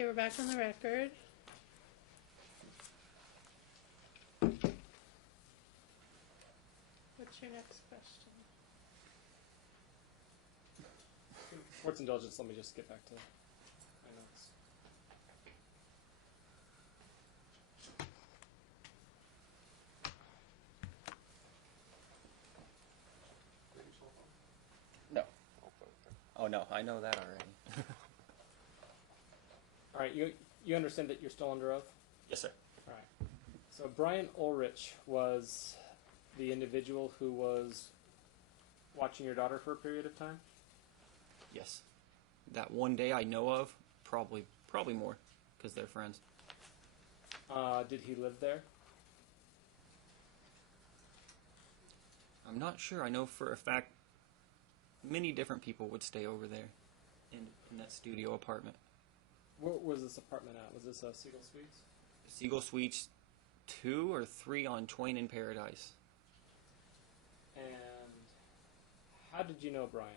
Okay, we're back on the record. What's your next question? Court's indulgence, let me just get back to my notes. No. Oh, no, I know that already. All right, you understand that you're still under oath? Yes, sir. All right. So Brian Ulrich was the individual who was watching your daughter for a period of time? Yes. That one day I know of, probably more, because they're friends. Did he live there? I'm not sure. I know for a fact many different people would stay over there in that studio apartment. Where was this apartment at? Was this Siegel Suites? Siegel Suites 2 or 3 on Twain in Paradise. And how did you know Brian?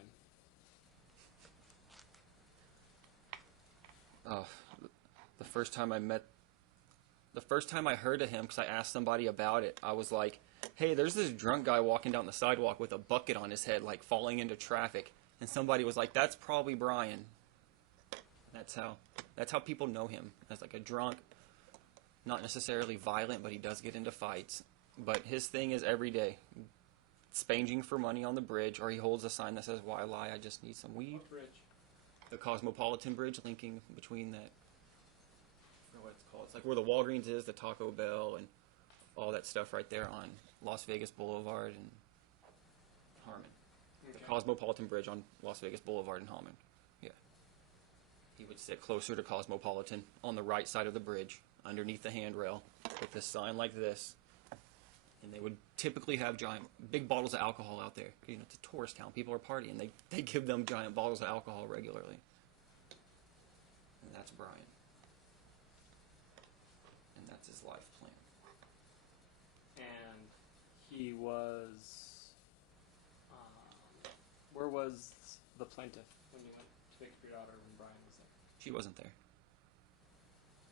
Oh, the first time I heard of him, because I asked somebody about it, I was like, hey, there's this drunk guy walking down the sidewalk with a bucket on his head, like falling into traffic. And somebody was like, that's probably Brian. That's how people know him, as like a drunk, not necessarily violent, but he does get into fights. But his thing is every day, spanging for money on the bridge, or he holds a sign that says, why lie, I just need some weed. What bridge? The Cosmopolitan Bridge linking between that, I don't know what it's called. It's like where the Walgreens is, the Taco Bell, and all that stuff right there on Las Vegas Boulevard and Harmon. Okay. The Cosmopolitan Bridge on Las Vegas Boulevard and Harmon. Yeah. He would sit closer to Cosmopolitan on the right side of the bridge, underneath the handrail, with this sign like this. And they would typically have big bottles of alcohol out there. You know, it's a tourist town. People are partying. They give them giant bottles of alcohol regularly. And that's Brian. And that's his life plan. And he was... where was the plaintiff when you went to pick up your daughter when Brian was there? She wasn't there.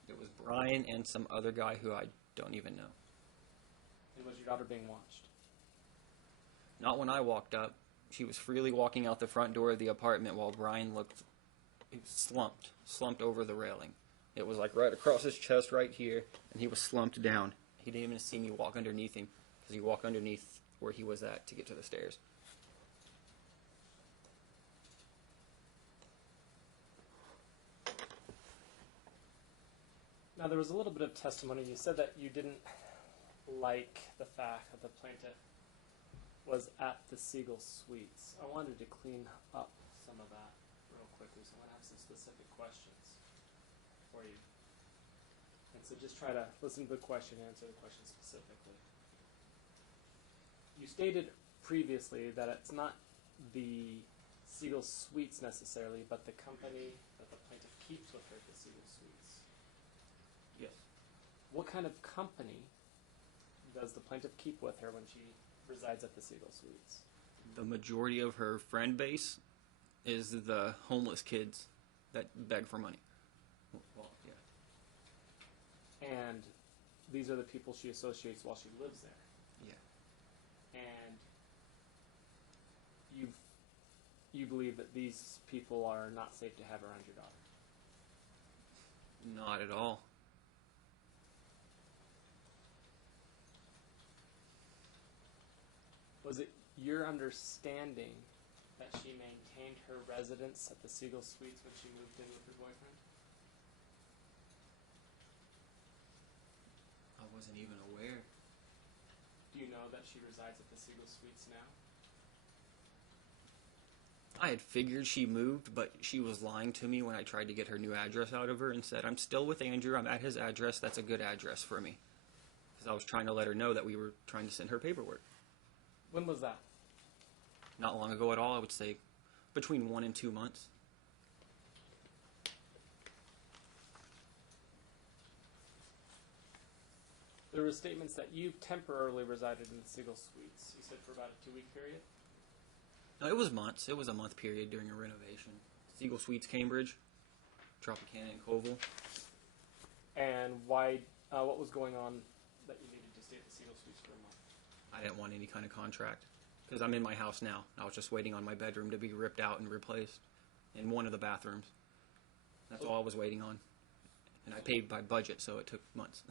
It was Brian and some other guy who I don't even know. And was your daughter being watched? Not when I walked up. She was freely walking out the front door of the apartment while Brian looked... He was slumped over the railing. It was like right across his chest right here, and he was slumped down. He didn't even see me walk underneath him, because he walked underneath where he was at to get to the stairs. Now, there was a little bit of testimony. You said that you didn't like the fact that the plaintiff was at the Siegel Suites. I wanted to clean up some of that real quickly, so I'm going to have some specific questions for you. And so just try to listen to the question and answer the question specifically. You stated previously that it's not the Siegel Suites necessarily, but the company that the plaintiff keeps with her at the Siegel Suites. Yes. What kind of company does the plaintiff keep with her when she resides at the Siegel Suites? The majority of her friend base is the homeless kids that beg for money. Well, yeah. And these are the people she associates while she lives there. Yeah. And you believe that these people are not safe to have around your daughter? Not at all. Was it your understanding that she maintained her residence at the Siegel Suites when she moved in with her boyfriend? I wasn't even aware. Do you know that she resides at the Siegel Suites now? I had figured she moved, but she was lying to me when I tried to get her new address out of her and said, I'm still with Andrew, I'm at his address, that's a good address for me. Because I was trying to let her know that we were trying to send her paperwork. When was that? Not long ago at all, I would say between 1 and 2 months. There were statements that you temporarily resided in the Siegel Suites. You said for about a 2-week period? No, it was months. It was a month period during a renovation. Siegel Suites, Cambridge. Tropicana and Colville. And why? What was going on that you needed to stay at the Seagull Suites for a month? I didn't want any kind of contract because I'm in my house now. I was just waiting on my bedroom to be ripped out and replaced in one of the bathrooms. That's all I was waiting on. And I paid by budget, so it took months.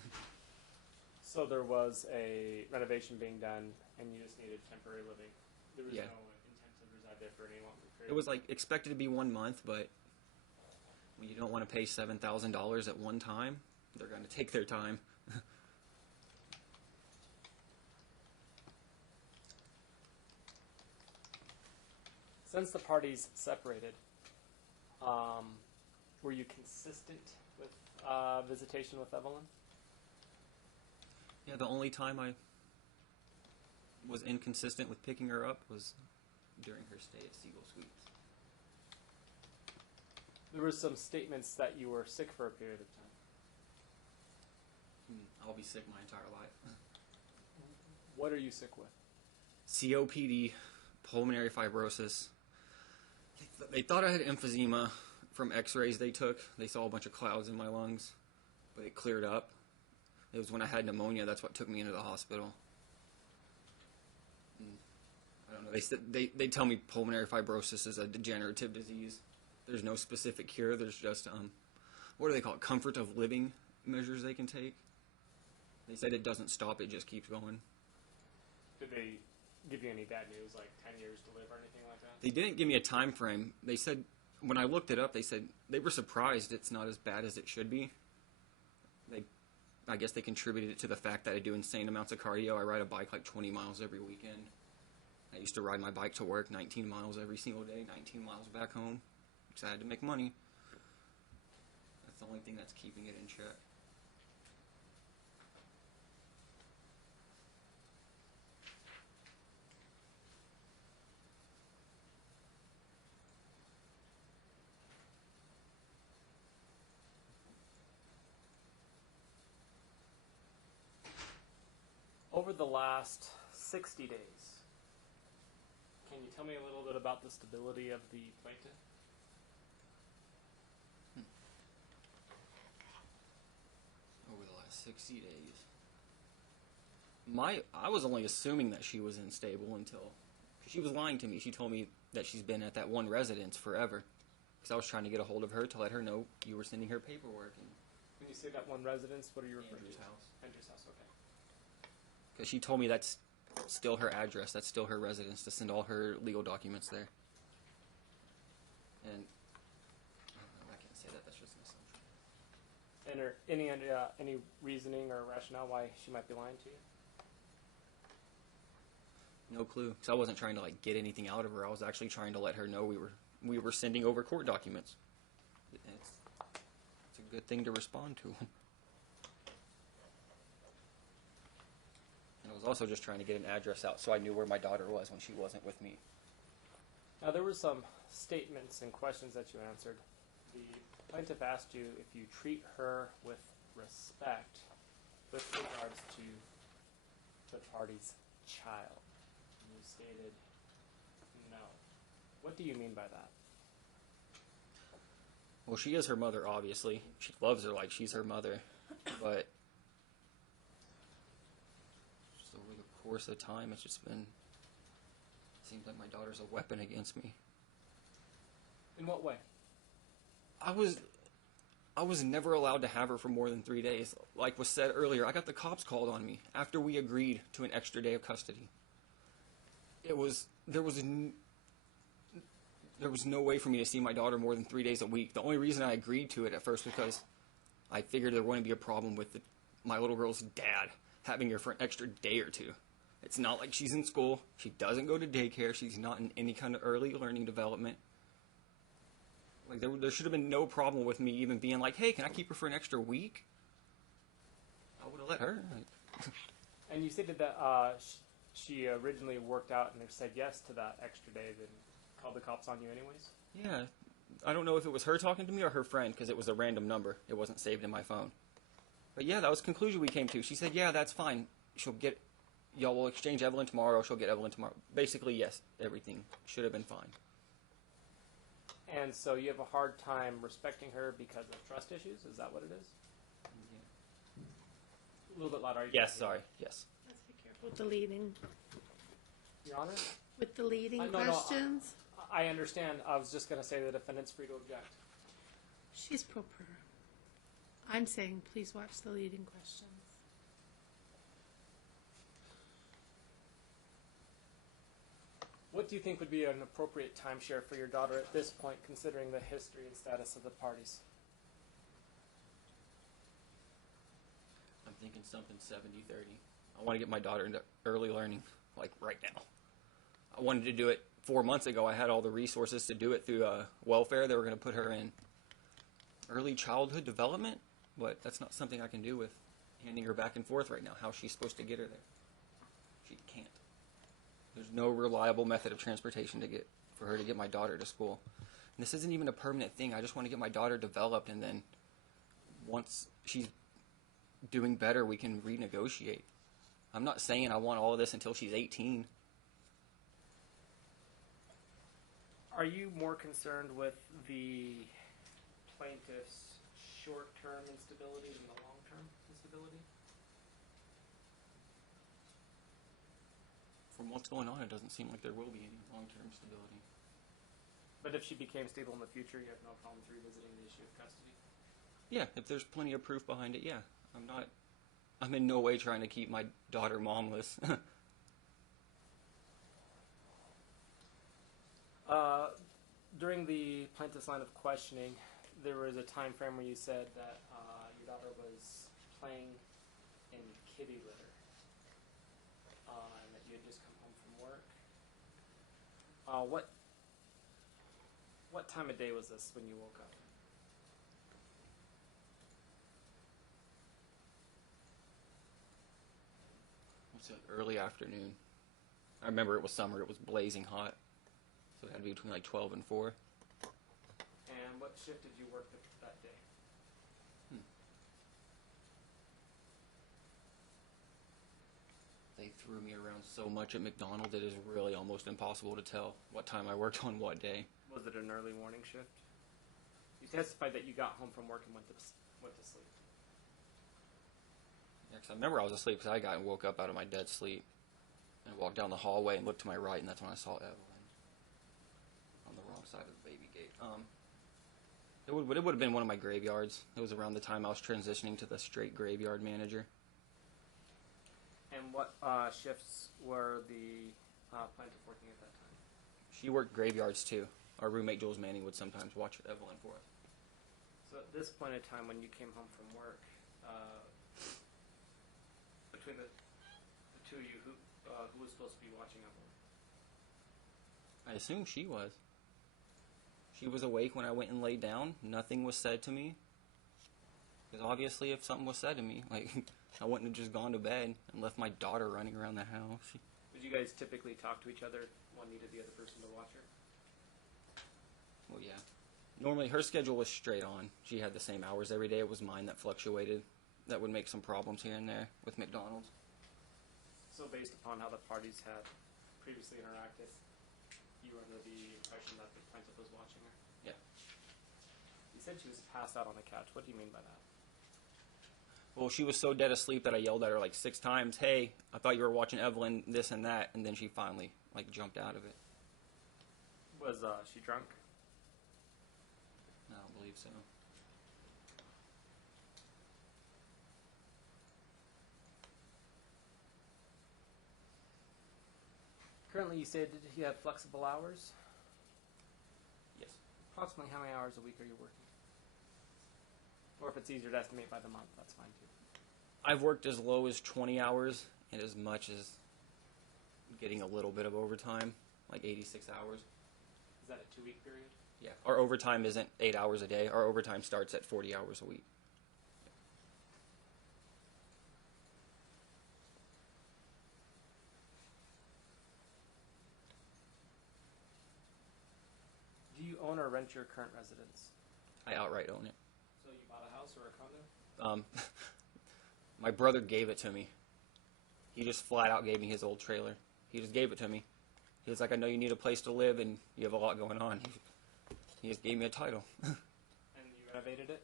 So there was a renovation being done, and you just needed temporary living. There was Yeah. no intent to reside there for any longer period. It was like expected to be 1 month, but when you don't want to pay $7,000 at one time, they're going to take their time. Since the parties separated, were you consistent with visitation with Evelyn? Yeah, the only time I was inconsistent with picking her up was during her stay at Seagull Suites. There were some statements that you were sick for a period of time. I'll be sick my entire life. What are you sick with? COPD, pulmonary fibrosis. They thought I had emphysema from x-rays they took. They saw a bunch of clouds in my lungs, but it cleared up. It was when I had pneumonia. That's what took me into the hospital. I don't know. They said they tell me pulmonary fibrosis is a degenerative disease. There's no specific cure. There's just what do they call it? Comfort of living measures they can take. They said it doesn't stop. It just keeps going. Did they give you any bad news, like 10 years to live or anything like that? They didn't give me a time frame. They said when I looked it up, they said they were surprised it's not as bad as it should be. I guess they contributed it to the fact that I do insane amounts of cardio. I ride a bike like 20 miles every weekend. I used to ride my bike to work 19 miles every single day, 19 miles back home, because I had to make money. That's the only thing that's keeping it in check. Over the last 60 days, can you tell me a little bit about the stability of the plaintiff? Over the last 60 days. I was only assuming that she was unstable until she was lying to me. She told me that she's been at that one residence forever. Because I was trying to get a hold of her to let her know you were sending her paperwork. And When you say that one residence, what are you referring Andrew's to? house. Andrew's house, okay. Because she told me that's still her address, that's still her residence, to send all her legal documents there. And I can't say that, that's just an assumption. And any reasoning or rationale why she might be lying to you? No clue. Because I wasn't trying to get anything out of her. I was actually trying to let her know we were sending over court documents. And it's a good thing to respond to. And I was also just trying to get an address out so I knew where my daughter was when she wasn't with me. Now, there were some statements and questions that you answered. The plaintiff asked you if you treat her with respect with regards to the party's child. And you stated no. What do you mean by that? Well, she is her mother, obviously. She loves her like she's her mother. But just over the course of time, it's just been... It seems like my daughter's a weapon against me. In what way? I was never allowed to have her for more than 3 days. Like was said earlier, I got the cops called on me after we agreed to an extra day of custody. There was no way for me to see my daughter more than 3 days a week. The only reason I agreed to it at first was because I figured there wouldn't be a problem with my little girl's dad having her for an extra day or two. It's not like she's in school. She doesn't go to daycare. She's not in any kind of early learning development. Like there should have been no problem with me even being like, hey, can I keep her for an extra week? I would have let her. And you stated that she originally worked out and said yes to that extra day, then called the cops on you anyways? Yeah. I don't know if it was her talking to me or her friend, because it was a random number. It wasn't saved in my phone. But yeah, that was the conclusion we came to. She said, yeah, that's fine. Y'all will exchange Evelyn tomorrow. She'll get Evelyn tomorrow. Basically, yes, everything should have been fine. And so you have a hard time respecting her because of trust issues? Is that what it is? A little bit louder. Yes, sorry. Yes. Let's be careful with the leading. Your Honor? With the leading No, questions. I understand. I was just going to say the defendant's free to object. She's pro per. I'm saying please watch the leading questions. What do you think would be an appropriate timeshare for your daughter at this point, considering the history and status of the parties? I'm thinking something 70-30. I want to get my daughter into early learning, like right now. I wanted to do it 4 months ago. I had all the resources to do it through welfare. They were going to put her in early childhood development, but that's not something I can do with handing her back and forth right now. How's she supposed to get her there? She can't. There's no reliable method of transportation for her to get my daughter to school. And this isn't even a permanent thing. I just want to get my daughter developed, and then once she's doing better, we can renegotiate. I'm not saying I want all of this until she's 18. Are you more concerned with the plaintiff's short-term instability than the long-term instability? From what's going on, it doesn't seem like there will be any long-term stability. But if she became stable in the future, you have no problems revisiting the issue of custody? Yeah, if there's plenty of proof behind it, yeah. I'm in no way trying to keep my daughter momless. During the plaintiff's line of questioning, there was a time frame where you said that your daughter was playing in kitty litter, and that you had just come home from work. What time of day was this when you woke up? It's an early afternoon. I remember it was summer. It was blazing hot. So it had to be between like 12 and 4. And what shift did you work that day? They threw me around so much at McDonald's, it is really almost impossible to tell what time I worked on what day. Was it an early morning shift? You testified that you got home from work and went to sleep. Yeah, 'cause I remember I was asleep because I got and woke up out of my dead sleep and walked down the hallway and looked to my right, and that's when I saw Evelyn on the wrong side of the baby gate. It would have been one of my graveyards. It was around the time I was transitioning to the straight graveyard manager. And what shifts were the plaintiff working at that time? She worked graveyards too. Our roommate Jules Manning would sometimes watch Evelyn for us. So at this point in time, when you came home from work, between the two of you, who was supposed to be watching Evelyn? I assume she was. She was awake when I went and laid down. Nothing was said to me. Because obviously if something was said to me, like, I wouldn't have just gone to bed and left my daughter running around the house. Did you guys typically talk to each other? One needed the other person to watch her? Well, yeah. Normally her schedule was straight on. She had the same hours every day. It was mine that fluctuated. That would make some problems here and there with McDonald's. So based upon how the parties had previously interacted, you were under the impression that the plaintiff was watching her? Yeah. You said she was passed out on the couch. What do you mean by that? Well, she was so dead asleep that I yelled at her like 6 times, "Hey, I thought you were watching Evelyn, this and that," and then she finally, like, jumped out of it. Was she drunk? I don't believe so. Currently, you said you have flexible hours. Yes. Approximately how many hours a week are you working? Or if it's easier to estimate by the month, that's fine too. I've worked as low as 20 hours and as much as getting a little bit of overtime, like 86 hours. Is that a 2-week period? Yeah. Our overtime isn't 8 hours a day. Our overtime starts at 40 hours a week. Do you own or rent your current residence? I outright own it. So you bought a house or a condo? My brother gave it to me. He just flat out gave me his old trailer. He just gave it to me. He was like, "I know you need a place to live and you have a lot going on." He just gave me a title. And you renovated it?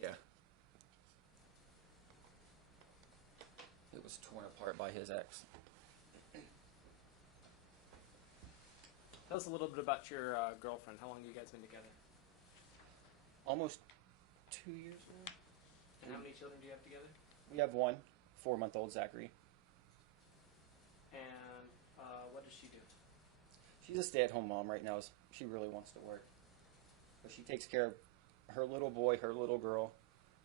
Yeah. It was torn apart by his ex. Tell us a little bit about your girlfriend. How long have you guys been together? Almost 2 years now. And how many children do you have together? We have one 4-month-old, Zachary. And what does she do? She's a stay-at-home mom right now. She really wants to work. But she takes care of her little boy, her little girl,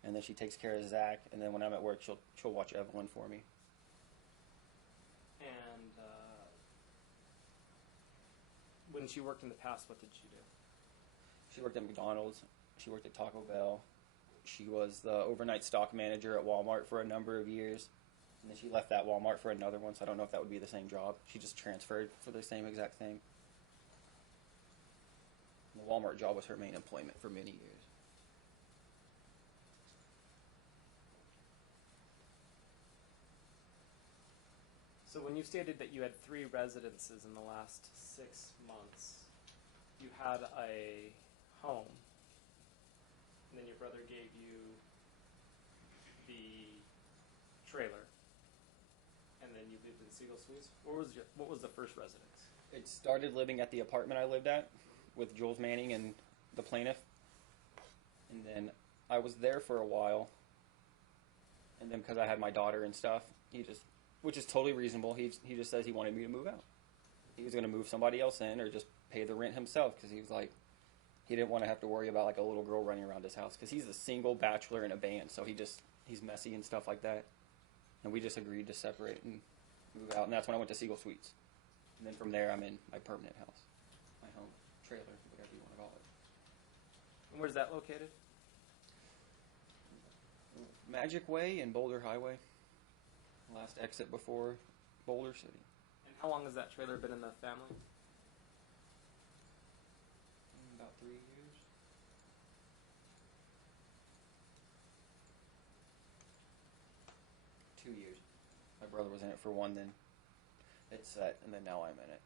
and then she takes care of Zach. And then when I'm at work, she'll watch Evelyn for me. And when she worked in the past, what did she do? She worked at McDonald's. She worked at Taco Bell. She was the overnight stock manager at Walmart for a number of years. And then she left that Walmart for another one, so I don't know if that would be the same job. She just transferred for the same exact thing. The Walmart job was her main employment for many years. So when you stated that you had 3 residences in the last 6 months, you had a home, and then your brother gave you the trailer, and then you lived in Seagull Suites. What was the first residence? It started living at the apartment I lived at with Jules Manning and the plaintiff. And then I was there for a while. And then because I had my daughter and stuff, which is totally reasonable, he just says he wanted me to move out. He was going to move somebody else in or just pay the rent himself because he was like, he didn't want to have to worry about like a little girl running around his house because he's a single bachelor in a band, so he's messy and stuff like that. And we just agreed to separate and move out, and that's when I went to Seagull Suites. And then from there, I'm in my permanent house, my home trailer, whatever you want to call it. And where's that located? Magic Way and Boulder Highway. Last exit before Boulder City. And how long has that trailer been in the family? About 3 years. 2 years. My brother was in it for 1, then it's set, and then now I'm in it.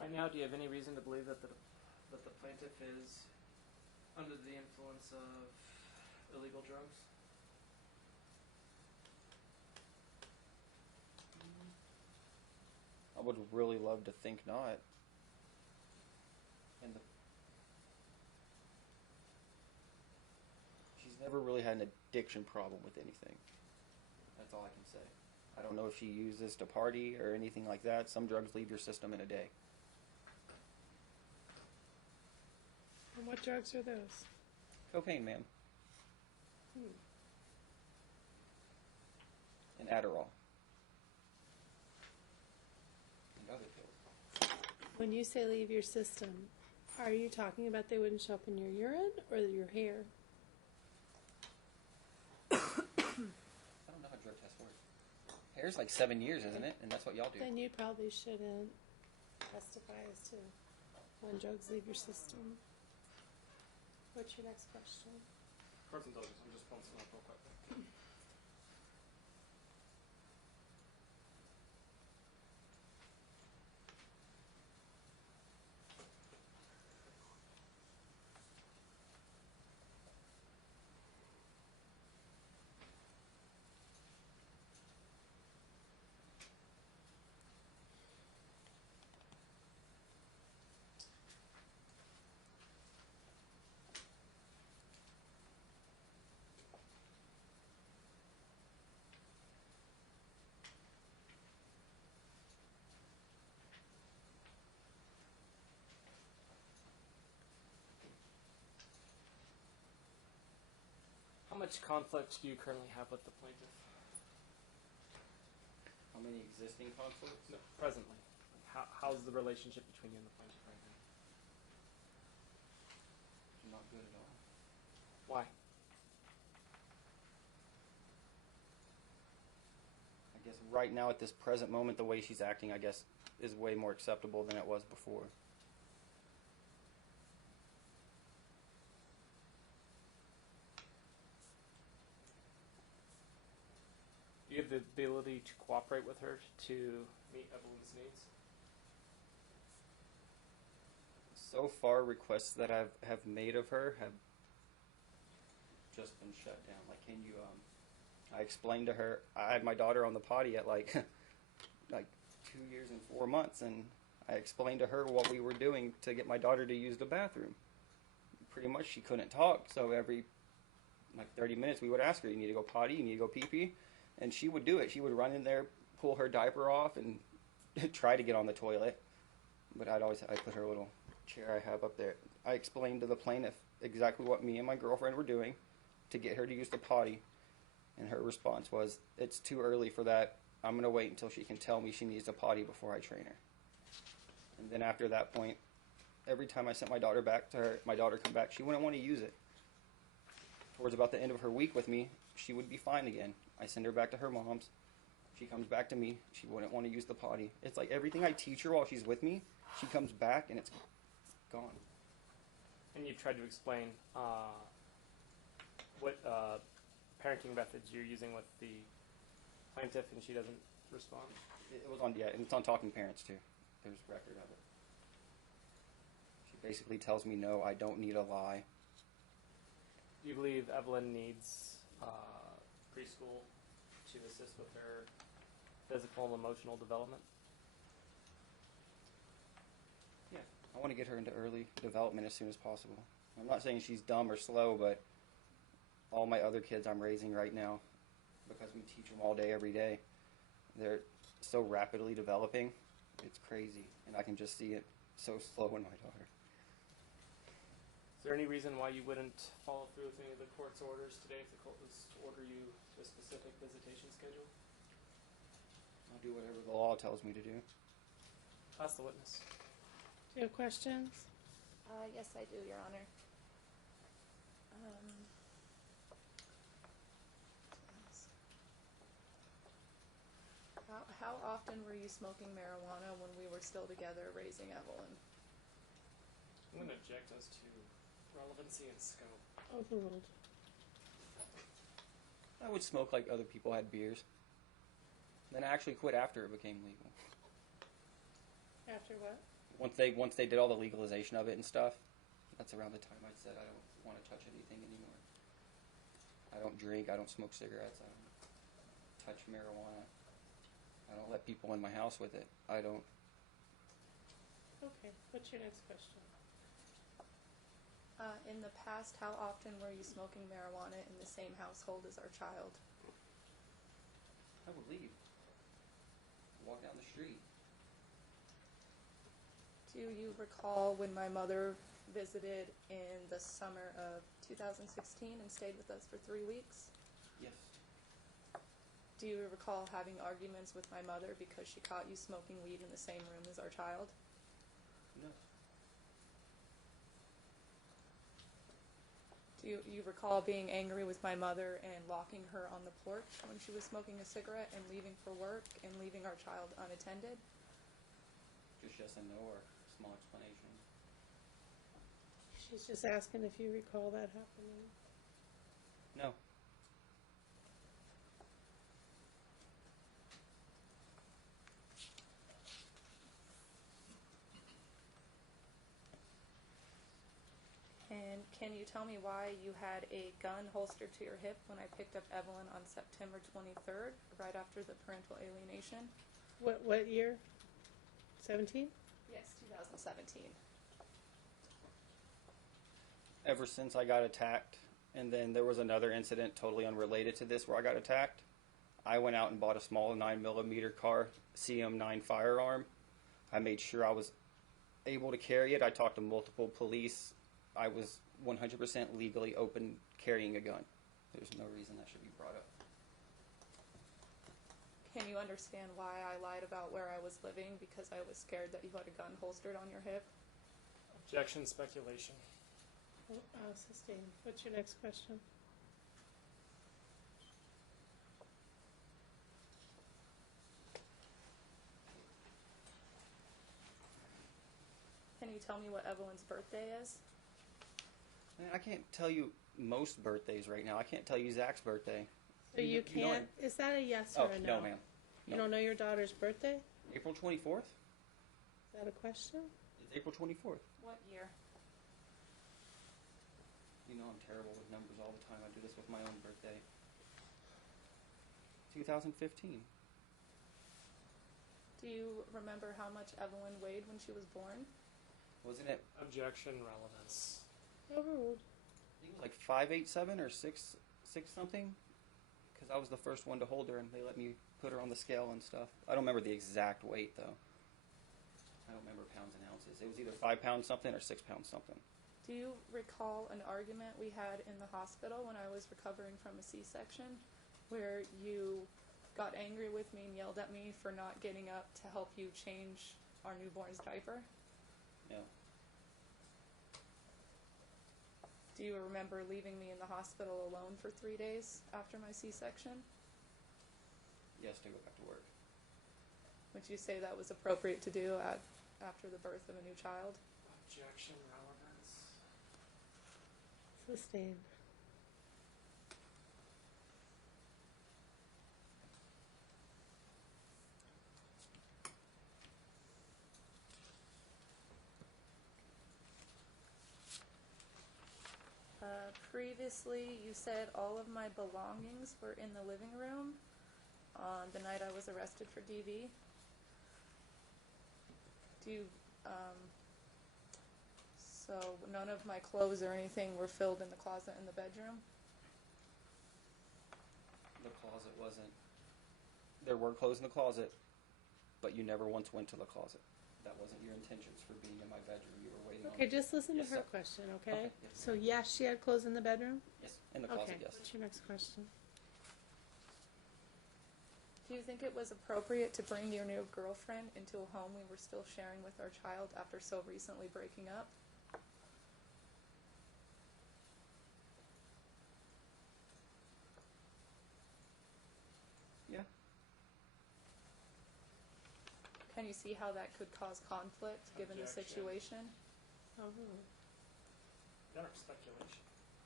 Right now, do you have any reason to believe that the plaintiff is under the influence of illegal drugs? I would really love to think not. And she's never really had an addiction problem with anything. That's all I can say. I don't know if she uses to party or anything like that. Some drugs leave your system in a day. And what drugs are those? Cocaine, ma'am. And Adderall. And other pills. When you say leave your system, are you talking about they wouldn't show up in your urine or your hair? I don't know how drug tests work. Hair's like 7 years, isn't it? And that's what y'all do. Then you probably shouldn't testify as to when drugs leave your system. What's your next question? Court's intelligence. I'm just pulling some up real quick. How much conflict do you currently have with the plaintiff? How many existing conflicts? No, presently. How's the relationship between you and the plaintiff right now? Not good at all. Why? I guess right now at this present moment, the way she's acting, I guess, is way more acceptable than it was before. have the ability to cooperate with her to meet Evelyn's needs? So far, requests that I have made of her have just been shut down. Like, can you? I explained to her I had my daughter on the potty at like 2 years and 4 months, and I explained to her what we were doing to get my daughter to use the bathroom. Pretty much, she couldn't talk, so every 30 minutes we would ask her, "You need to go potty, you need to go pee pee," and she would do it. She would run in there, pull her diaper off, and try to get on the toilet. But I put her little chair I have up there. I explained to the plaintiff exactly what me and my girlfriend were doing to get her to use the potty, and her response was, "It's too early for that. I'm going to wait until she can tell me she needs a potty before I train her." And then after that point, every time I sent my daughter back to her, my daughter come back, she wouldn't want to use it. Towards about the end of her week with me, she would be fine again. I send her back to her mom's. She comes back to me. She wouldn't want to use the potty. It's like everything I teach her while she's with me, she comes back and it's gone. And you tried to explain what parenting methods you're using with the plaintiff, and she doesn't respond? It was on, and it's on Talking Parents too. There's record of it. She basically tells me, no, I don't need a lie. Do you believe Evelyn needs preschool to assist with her physical and emotional development? Yeah, I want to get her into early development as soon as possible. I'm not saying she's dumb or slow, but all my other kids I'm raising right now, because we teach them all day, every day, they're so rapidly developing. It's crazy, and I can just see it so slow in my daughter. Is there any reason why you wouldn't follow through with any of the court's orders today if the court was to order you to a specific visitation schedule? I'll do whatever the law tells me to do. Ask the witness. Do you have questions? Yes, I do, Your Honor. How often were you smoking marijuana when we were still together raising Evelyn? I'm going to object as to relevancy and scope. Overruled. I would smoke like other people had beers. Then I actually quit after it became legal. After what? Once they did all the legalization of it and stuff, that's around the time I said I don't want to touch anything anymore. I don't drink, I don't smoke cigarettes, I don't touch marijuana. I don't let people in my house with it. I don't. Okay, what's your next question? In the past, how often were you smoking marijuana in the same household as our child? I would leave. Walk down the street. Do you recall when my mother visited in the summer of 2016 and stayed with us for 3 weeks? Yes. Do you recall having arguments with my mother because she caught you smoking weed in the same room as our child? No. Do you recall being angry with my mother and locking her on the porch when she was smoking a cigarette and leaving for work and leaving our child unattended? Just yes and no, or small explanation. She's just asking if you recall that happening. No. And can you tell me why you had a gun holstered to your hip when I picked up Evelyn on September 23rd, right after the parental alienation? What year? 17? Yes, 2017. Ever since I got attacked, and then there was another incident totally unrelated to this where I got attacked, I went out and bought a small 9mm CM9 firearm. I made sure I was able to carry it. I talked to multiple police. I was 100% legally open carrying a gun. There's no reason that should be brought up. Can you understand why I lied about where I was living because I was scared that you had a gun holstered on your hip? Objection, speculation. Sustained. What's your next question? Can you tell me what Evelyn's birthday is? Man, I can't tell you most birthdays right now. I can't tell you Zach's birthday. So you can't, is that a yes Oh, or a no? no, ma'am. You No. don't know your daughter's birthday? April 24th? Is that a question? It's April 24th. What year? You know I'm terrible with numbers all the time. I do this with my own birthday. 2015. Do you remember how much Evelyn weighed when she was born? Wasn't it? Objection, relevance. Overruled. I think it was like 5'8" or 6 something. Because I was the first one to hold her, and they let me put her on the scale and stuff. I don't remember the exact weight though. I don't remember pounds and ounces. It was either 5 pounds something or 6 pounds something. Do you recall an argument we had in the hospital when I was recovering from a C-section, where you got angry with me and yelled at me for not getting up to help you change our newborn's diaper? No. Do you remember leaving me in the hospital alone for 3 days after my C-section? Yes, to go back to work. Would you say that was appropriate to do after the birth of a new child? Objection, relevance. Sustained. Previously, you said all of my belongings were in the living room on the night I was arrested for DV. Do you, so none of my clothes or anything were filled in the closet in the bedroom? The closet wasn't. There were clothes in the closet, but you never once went to the closet. That wasn't your intentions for being in my bedroom. You were waiting on. Okay, just listen Yes, to her sir. question, okay? Okay, yes. So yes, she had clothes in the bedroom? Yes, in the closet, Okay, yes. what's your next question? Do you think it was appropriate to bring your new girlfriend into a home we were still sharing with our child after so recently breaking up? Yeah. Can you see how that could cause conflict given the Objection. situation? Overruled. Better speculation.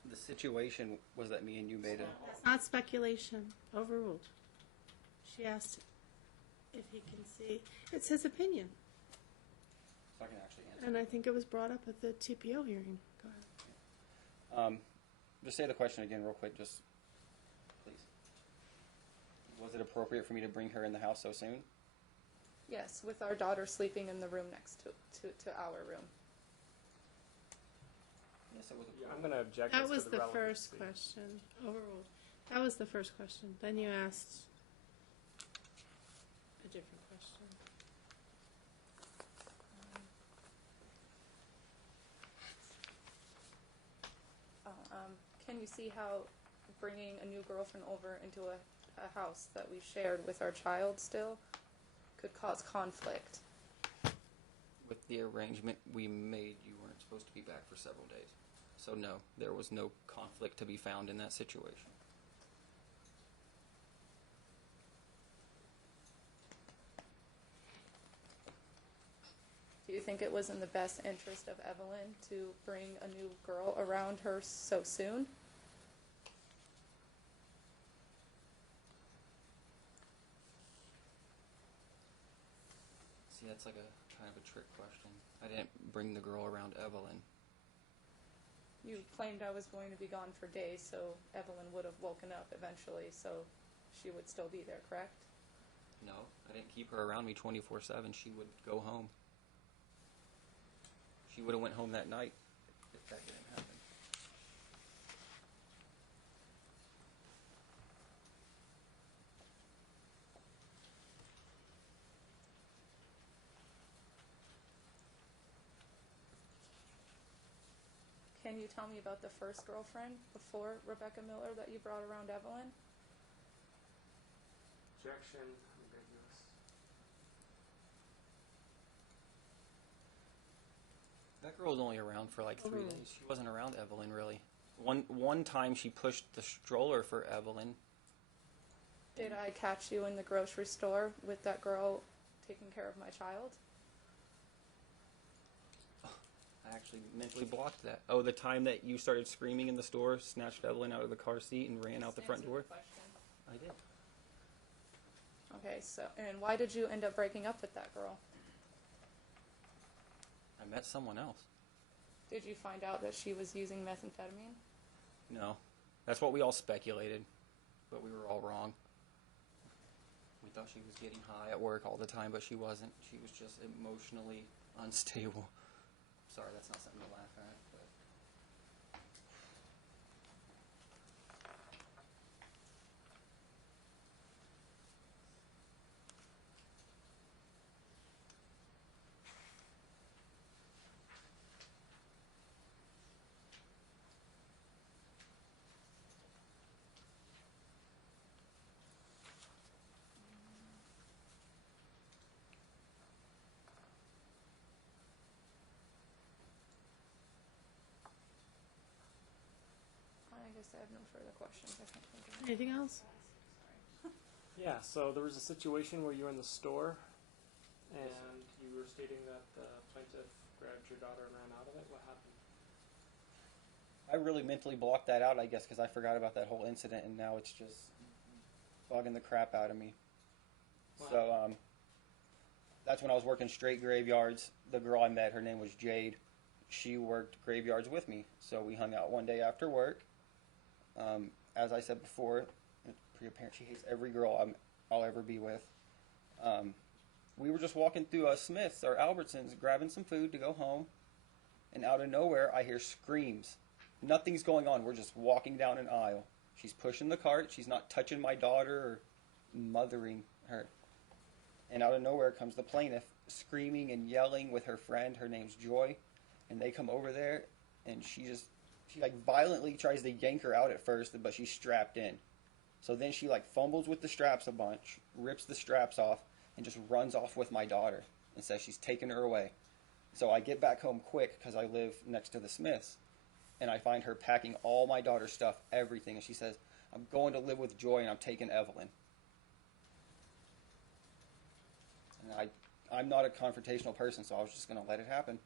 The situation was that me and you made a. That's not speculation. Overruled. She asked if he can see. It's his opinion. So I can actually answer. And I think it was brought up at the TPO hearing. Go ahead. Just say the question again, real quick, just please. Was it appropriate for me to bring her in the house so soon? Yes, with our daughter sleeping in the room next to our room. Yes, it was Yeah, appropriate. I'm going to object. That as to was the first relevancy. question. Overruled. That was the first question. Then you asked a different question. Can you see how bringing a new girlfriend over into a house that we shared with our child still could cause conflict? With the arrangement we made, you weren't supposed to be back for several days. So no, there was no conflict to be found in that situation. Do you think it was in the best interest of Evelyn to bring a new girl around her so soon? See, that's like a kind of a trick question. I didn't bring the girl around Evelyn. You claimed I was going to be gone for days, so Evelyn would have woken up eventually, so she would still be there, correct? No, I didn't keep her around me 24/7. She would go home. She would have went home that night if that didn't happen. Can you tell me about the first girlfriend before Rebecca Miller that you brought around Evelyn? Objection, ambiguous. That girl was only around for like 3 Overruled. days. She wasn't around Evelyn really. One time she pushed the stroller for Evelyn. Did I catch you in the grocery store with that girl taking care of my child? I actually mentally blocked that. Oh, the time that you started screaming in the store, snatched Evelyn out of the car seat, and ran out the front Answer door? question. I did. Okay, so, and why did you end up breaking up with that girl? I met someone else. Did you find out that she was using methamphetamine? No. That's what we all speculated, but we were all wrong. We thought she was getting high at work all the time, but she wasn't. She was just emotionally unstable. Sorry, that's not something to laugh at. But I guess I have no further questions. I can't think of any. Anything else? Yeah, so there was a situation where you were in the store and you were stating that the plaintiff grabbed your daughter and ran out of it. What happened? I really mentally blocked that out, I guess, because I forgot about that whole incident, and now it's just bugging the crap out of me. Wow. So, that's when I was working straight graveyards. The girl I met, her name was Jade. She worked graveyards with me, so we hung out one day after work. As I said before, it's pretty apparent she hates every girl I'll ever be with. We were just walking through Smith's or Albertsons, grabbing some food to go home, and out of nowhere, I hear screams. Nothing's going on. We're just walking down an aisle. She's pushing the cart. She's not touching my daughter or mothering her. And out of nowhere comes the plaintiff, screaming and yelling with her friend. Her name's Joy. And they come over there, and she like violently tries to yank her out at first, but she's strapped in. So then she like fumbles with the straps a bunch, rips the straps off, and just runs off with my daughter and says she's taking her away. So I get back home quick because I live next to the Smiths, and I find her packing all my daughter's stuff, everything, and she says, "I'm going to live with Joy and I'm taking Evelyn." And I'm not a confrontational person, so I was just going to let it happen.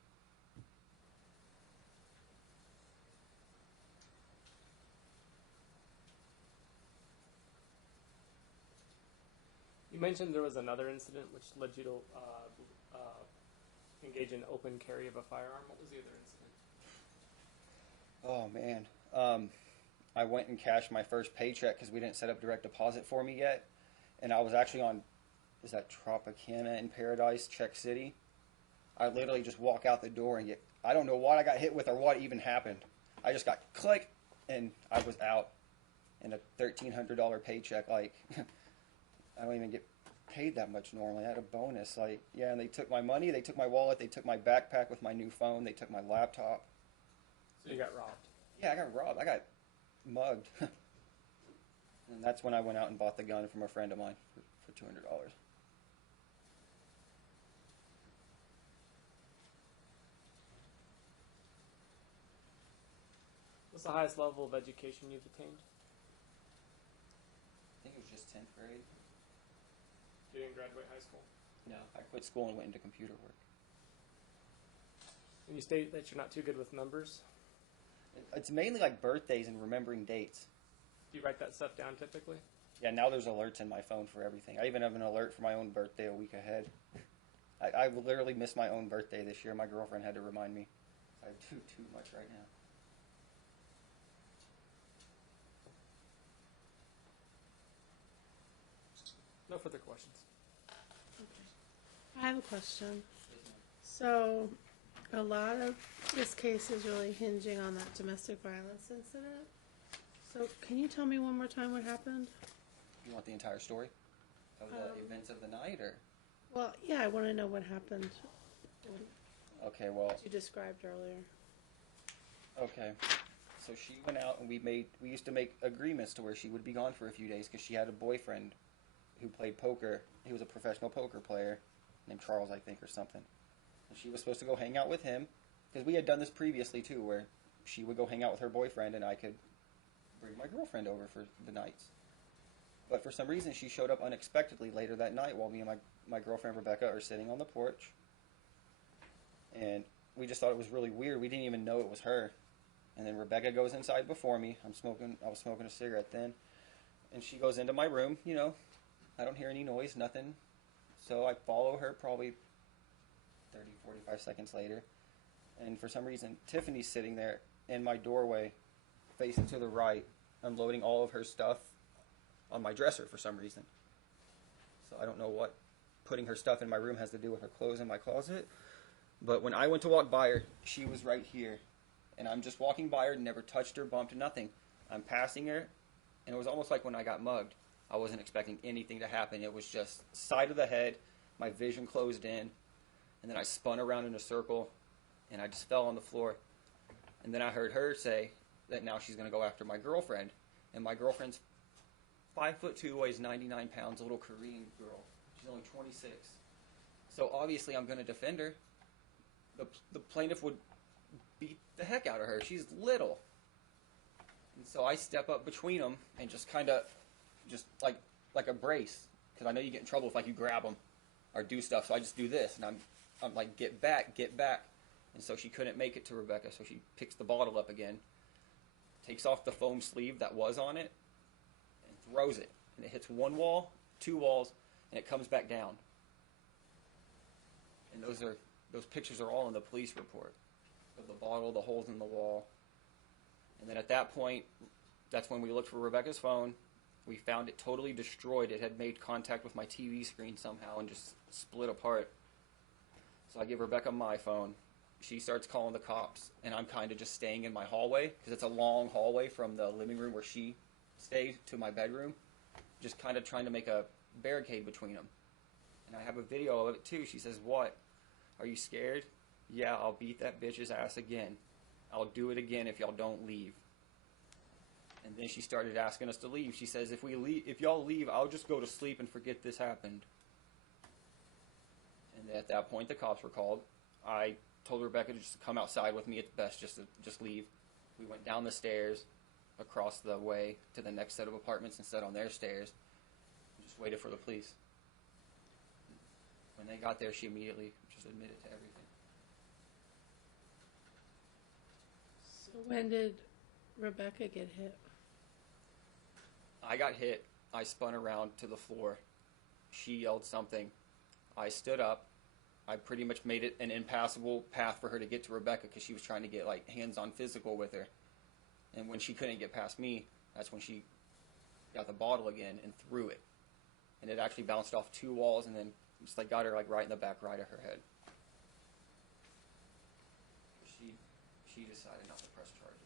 You mentioned there was another incident which led you to engage in open carry of a firearm. What was the other incident? Oh, man. I went and cashed my first paycheck because we didn't set up direct deposit for me yet. And I was actually on, is that Tropicana in Paradise, Czech City? I literally just walk out the door and I don't know what I got hit with or what even happened. I just got click, and I was out. And a $1,300 paycheck, like, I don't even get paid that much normally. I had a bonus. Like, yeah, and they took my money, they took my wallet, they took my backpack with my new phone, they took my laptop. So you got robbed. Yeah, I got robbed. I got mugged. And that's when I went out and bought the gun from a friend of mine for $200. What's the highest level of education you've attained? I think it was just 10th grade. You didn't graduate high school. No, I quit school and went into computer work. And you state that you're not too good with numbers. It's mainly like birthdays and remembering dates. Do you write that stuff down typically? Yeah, now there's alerts in my phone for everything. I even have an alert for my own birthday a week ahead. I literally missed my own birthday this year. My girlfriend had to remind me. I do too much right now. No further questions. I have a question. So, a lot of this case is really hinging on that domestic violence incident. So, can you tell me one more time what happened? You want the entire story of the events of the night, or? Well, yeah, I want to know what happened. Okay, well. You described earlier. Okay, so she went out and we used to make agreements to where she would be gone for a few days because she had a boyfriend who played poker. He was a professional poker player named Charles, I think, or something. And she was supposed to go hang out with him because we had done this previously too, where she would go hang out with her boyfriend and I could bring my girlfriend over for the nights. But for some reason, she showed up unexpectedly later that night while me and my girlfriend Rebecca are sitting on the porch. And we just thought it was really weird. We didn't even know it was her. And then Rebecca goes inside before me. I was smoking a cigarette then. and she goes into my room. You know, I don't hear any noise, nothing. So I follow her probably 30, 45 seconds later. And for some reason, Tiffany's sitting there in my doorway, facing to the right, unloading all of her stuff on my dresser for some reason. So I don't know what putting her stuff in my room has to do with her clothes in my closet. But when I went to walk by her, she was right here. And I'm just walking by her, never touched her, bumped, nothing. I'm passing her, and it was almost like when I got mugged. I wasn't expecting anything to happen. It was just side of the head, my vision closed in, and then I spun around in a circle, and I just fell on the floor. And then I heard her say that now she's going to go after my girlfriend. And my girlfriend's 5'2", weighs 99 pounds, a little Korean girl. She's only 26. So obviously I'm going to defend her. The plaintiff would beat the heck out of her. She's little. And so I step up between them and just kind of, just like a brace. Because I know you get in trouble if like you grab them or do stuff. So I just do this. And I'm like, get back, get back. And so she couldn't make it to Rebecca. So she picks the bottle up again, takes off the foam sleeve that was on it, and throws it. And it hits one wall, two walls, and it comes back down. And those pictures are all in the police report of the bottle, the holes in the wall. And then at that point, that's when we looked for Rebecca's phone. We found it totally destroyed. It had made contact with my TV screen somehow and just split apart. So I give Rebecca my phone. She starts calling the cops, and I'm kind of just staying in my hallway because it's a long hallway from the living room where she stayed to my bedroom, just kind of trying to make a barricade between them. And I have a video of it too. She says, "What? Are you scared? Yeah, I'll beat that bitch's ass again. I'll do it again if y'all don't leave." And then she started asking us to leave. She says, if y'all leave, I'll just go to sleep and forget this happened. And at that point, the cops were called. I told Rebecca to just come outside with me at best, just leave. We went down the stairs, across the way to the next set of apartments and sat on their stairs, and just waited for the police. When they got there, she immediately just admitted to everything. So when did Rebecca get hit? I got hit. I spun around to the floor. She yelled something. I stood up. I pretty much made it an impassable path for her to get to Rebecca because she was trying to get like hands-on physical with her. And when she couldn't get past me, that's when she got the bottle again and threw it. And it actually bounced off two walls and then just like got her like right in the back right of her head. She decided not to press charges.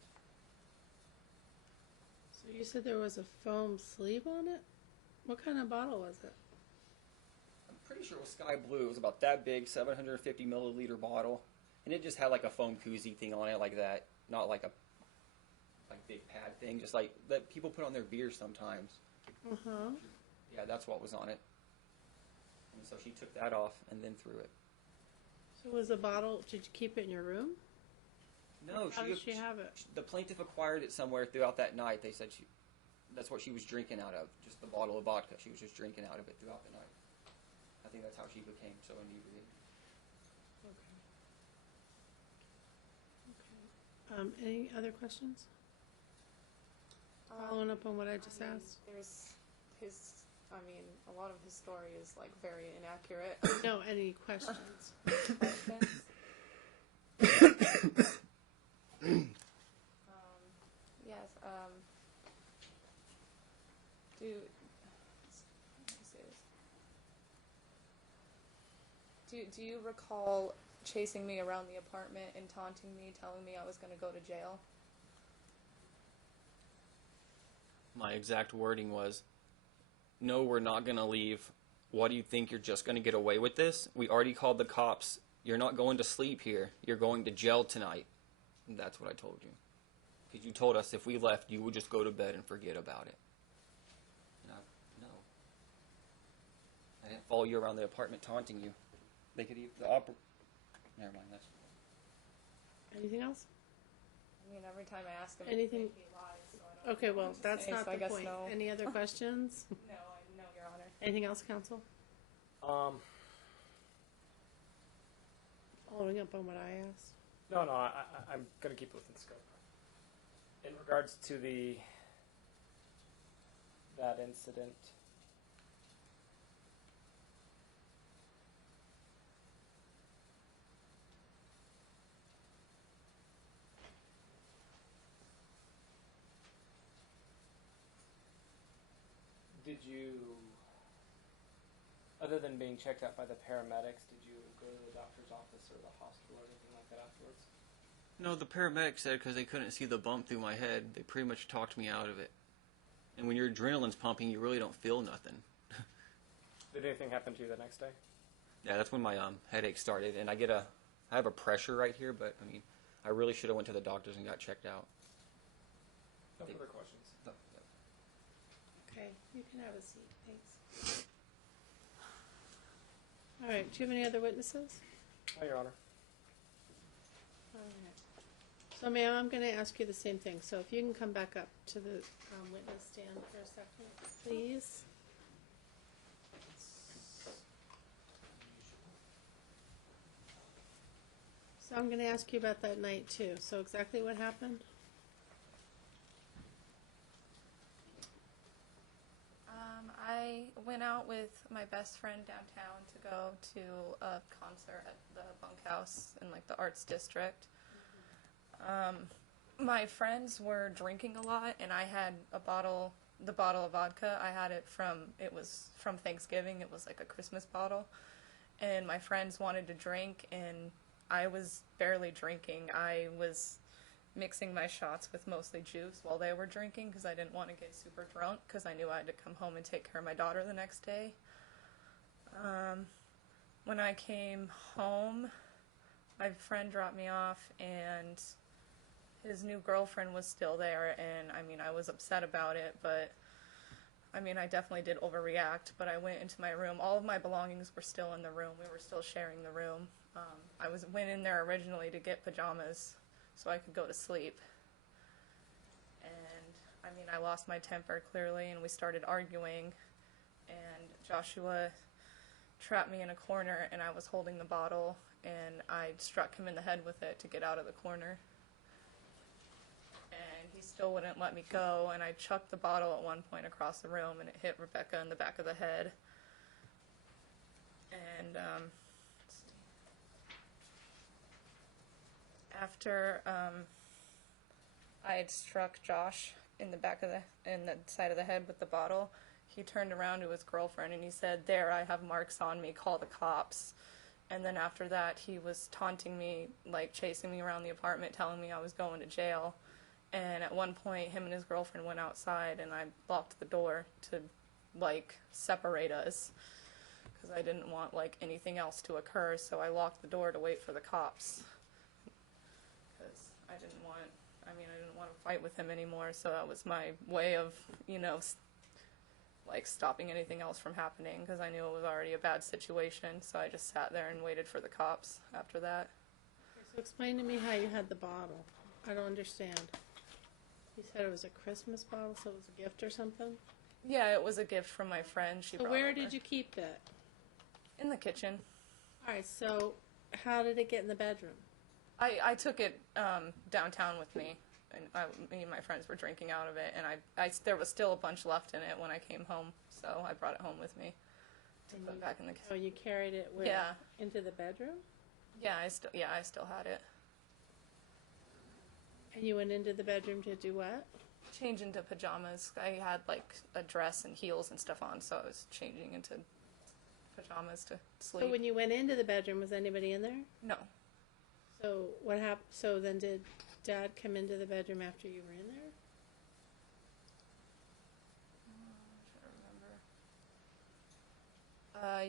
So you said there was a foam sleeve on it? What kind of bottle was it? I'm pretty sure it was sky blue. It was about that big, 750 milliliter bottle. And it just had like a foam koozie thing on it like that. Not like a big pad thing, just like that people put on their beers sometimes. Uh-huh. Yeah, that's what was on it. And so she took that off and then threw it. So was the bottle, did you keep it in your room? No, How did she have it? The plaintiff acquired it somewhere throughout that night. They said that's what she was drinking out of, just the bottle of vodka. She was just drinking out of it throughout the night. I think that's how she became so inebriated. Okay. Any other questions? Following up on what I just asked? A lot of his story is like very inaccurate. No, any questions? Yes. Do you recall chasing me around the apartment and taunting me, telling me I was going to go to jail? My exact wording was, "No, we're not going to leave. What do you think? You're just going to get away with this? We already called the cops. You're not going to sleep here. You're going to jail tonight." And that's what I told you. Because you told us if we left, you would just go to bed and forget about it. No. I didn't follow you around the apartment taunting you. They could even... Never mind, that's... Anything else? I mean, every time I ask him, Anything? he lies, so I don't Okay, know well, what to that's say, not so I the guess point. no. Any other questions? No, Your Honor. Anything else, counsel? Following up on what I asked. No, I'm going to keep it within scope. In regards to the that incident. Did you, other than being checked out by the paramedics, did you go to the doctor's office or the hospital or anything like that afterwards? No, the paramedic said because they couldn't see the bump through my head, they pretty much talked me out of it. And when your adrenaline's pumping, you really don't feel nothing. Did anything happen to you the next day? Yeah, that's when my headache started, and I have a pressure right here, but I mean, I really should have went to the doctors and got checked out. No further questions. Okay, you can have a seat, thanks. All right, do you have any other witnesses? No, Your Honor. All right. So, ma'am, I'm going to ask you the same thing. So if you can come back up to the witness stand for a second, please. So I'm going to ask you about that night, too. So exactly what happened? I went out with my best friend downtown to go to a concert at the bunkhouse in like the arts district. My friends were drinking a lot, and I had the bottle of vodka. It was from Thanksgiving. It was like a Christmas bottle, and my friends wanted to drink, and I was barely drinking. I was mixing my shots with mostly juice while they were drinking because I didn't want to get super drunk because I knew I had to come home and take care of my daughter the next day. When I came home, my friend dropped me off, and his new girlfriend was still there, and I mean, I was upset about it, but I mean, I definitely did overreact. But I went into my room. All of my belongings were still in the room. We were still sharing the room. I went in there originally to get pajamas so I could go to sleep. And I mean, I lost my temper clearly, and we started arguing, and Joshua trapped me in a corner, and I was holding the bottle, and I struck him in the head with it to get out of the corner. And he still wouldn't let me go, and I chucked the bottle at one point across the room, and it hit Rebecca in the back of the head. And after I had struck Josh in the side of the head with the bottle, he turned around to his girlfriend and he said, "There, I have marks on me, call the cops." And then after that, he was taunting me, like chasing me around the apartment, telling me I was going to jail. And at one point, him and his girlfriend went outside, and I locked the door to, like, separate us, because I didn't want, like, anything else to occur. So I locked the door to wait for the cops, because I didn't want to fight with him anymore. So that was my way of, like, stopping anything else from happening, because I knew it was already a bad situation. So I just sat there and waited for the cops after that. So explain to me how you had the bottle. I don't understand. You said it was a Christmas bottle, so it was a gift or something? Yeah, it was a gift from my friend. She So brought where over. did you keep it? In the kitchen. All right, so how did it get in the bedroom? I took it downtown with me, and me and my friends were drinking out of it, and there was still a bunch left in it when I came home, so I brought it home with me to put back in the kitchen. Oh, you carried it where? Yeah. Into the bedroom? Yeah, I still had it. And you went into the bedroom to do what? Change into pajamas. I had like a dress and heels and stuff on, so I was changing into pajamas to sleep. So when you went into the bedroom, was anybody in there? No. So what happened? So then did Dad come into the bedroom after you were in there?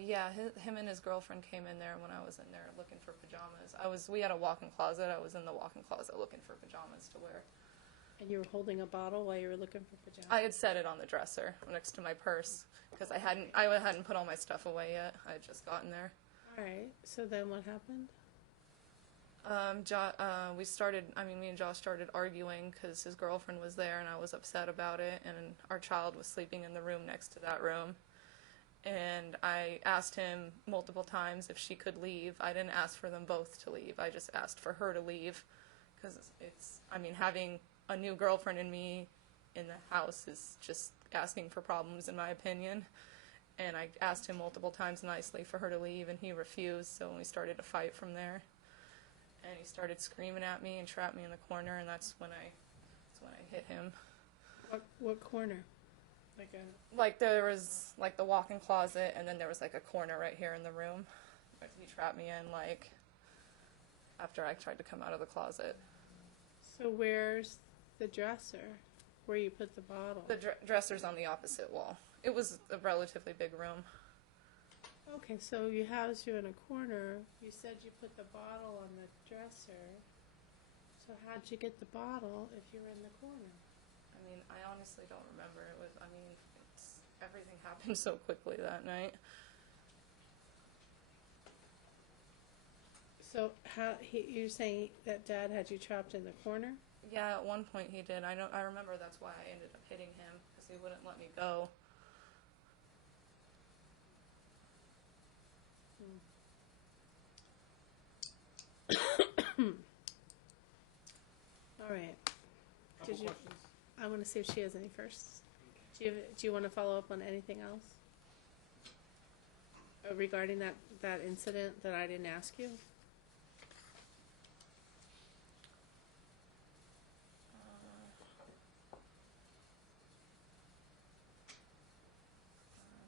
Yeah, him and his girlfriend came in there when I was in there looking for pajamas. We had a walk-in closet. I was in the walk-in closet looking for pajamas to wear. And you were holding a bottle while you were looking for pajamas? I had set it on the dresser next to my purse because I hadn't put all my stuff away yet. I had just gotten there. All right. So then what happened? Me and Josh started arguing because his girlfriend was there and I was upset about it, and our child was sleeping in the room next to that room. And I asked him multiple times if she could leave. I didn't ask for them both to leave. I just asked for her to leave having a new girlfriend and me in the house asking for problems, in my opinion. And I asked him multiple times nicely for her to leave, and he refused, so we started a fight from there. And he started screaming at me and trapped me in the corner, and that's when I hit him. What corner? Like there was like the walk-in closet, and then there was like a corner right here in the room. But he trapped me in like after I tried to come out of the closet. So where's the dresser? Where you put the bottle? The dresser's on the opposite wall. It was a relatively big room. Okay, so you housed you in a corner. You said you put the bottle on the dresser. So how'd you get the bottle if you were in the corner? I mean, I honestly don't remember. Everything happened so quickly that night. So you're saying that Dad had you trapped in the corner? Yeah, at one point he did. I remember that's why I ended up hitting him, because he wouldn't let me go. All right. Couple Did you? questions? I want to see if she has any first. Do you want to follow up on anything else regarding that incident that I didn't ask you?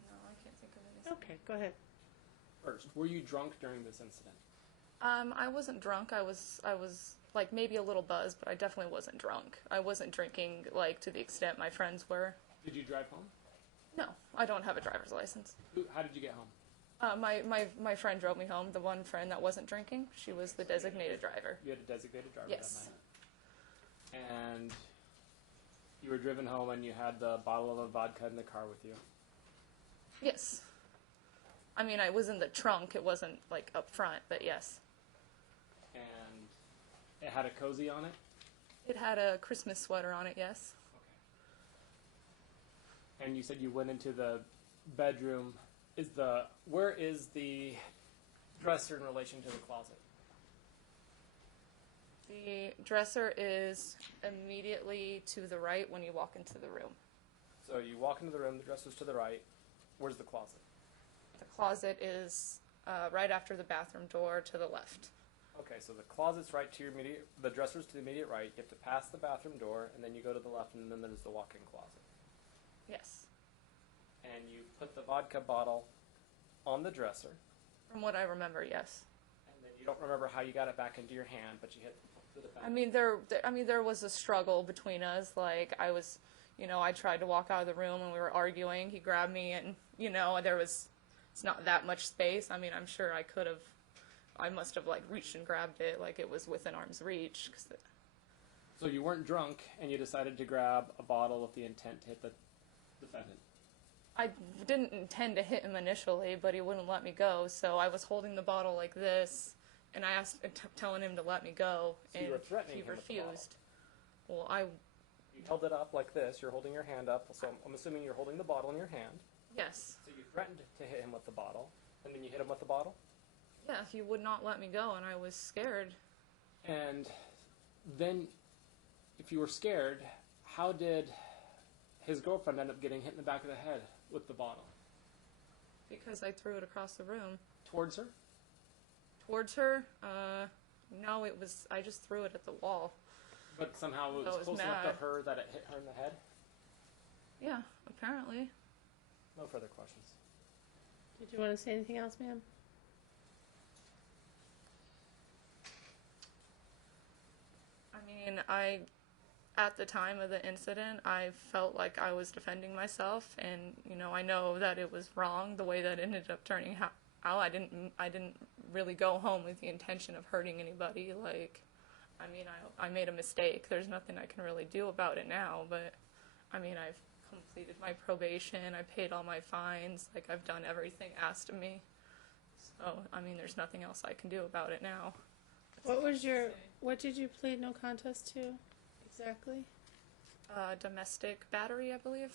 No, I can't think of anything. Okay, go ahead. First, were you drunk during this incident? I wasn't drunk. I was like maybe a little buzzed, but I definitely wasn't drunk. I wasn't drinking like to the extent my friends were. Did you drive home? No, I don't have a driver's license. How did you get home? My friend drove me home. The one friend that wasn't drinking, she was the designated driver. You had a designated driver Yes. that night. And you were driven home and you had the bottle of vodka in the car with you. Yes. I mean, I was in the trunk. It wasn't like up front, but yes. And it had a cozy on it? It had a Christmas sweater on it, yes. Okay. And you said you went into the bedroom. Where is the dresser in relation to the closet? The dresser is immediately to the right when you walk into the room. So you walk into the room, the dresser's to the right. Where's the closet? The closet is right after the bathroom door to the left. Okay, so the closet's right to your the dresser's to the immediate right. You have to pass the bathroom door, and then you go to the left, and then there's the walk-in closet. Yes. And you put the vodka bottle on the dresser. From what I remember, yes. And then you don't remember how you got it back into your hand, but you hit the defendant. I mean, there was a struggle between us. Like, I was, I tried to walk out of the room and we were arguing. He grabbed me and, it's not that much space. I mean, I'm sure I must have, like, reached and grabbed it like it was within arm's reach. So you weren't drunk, and you decided to grab a bottle with the intent to hit the defendant. I didn't intend to hit him initially, but he wouldn't let me go. So I was holding the bottle like this, and I asked, telling him to let me go, So and you were threatening he him with the refused. Well, You held it up like this. You're holding your hand up. So I'm assuming you're holding the bottle in your hand. yes. So you threatened to hit him with the bottle, and then you hit him with the bottle? Yeah, he would not let me go, and I was scared. And then, if you were scared, how did his girlfriend end up getting hit in the back of the head with the bottle? Because I threw it across the room. Towards her? Towards her? No, I just threw it at the wall. But somehow it I was was close enough mad. to her that it hit her in the head? Yeah, apparently. No further questions. Did you want to say anything else, ma'am? I mean, at the time of the incident, I felt like I was defending myself, and, I know that it was wrong the way that it ended up turning out. I didn't really go home with the intention of hurting anybody. Like, I mean, I made a mistake. There's nothing I can really do about it now, but, I mean, I've completed my probation. I paid all my fines. Like, I've done everything asked of me. So, I mean, there's nothing else I can do about it now. What did you plead no contest to exactly? Domestic battery, I believe.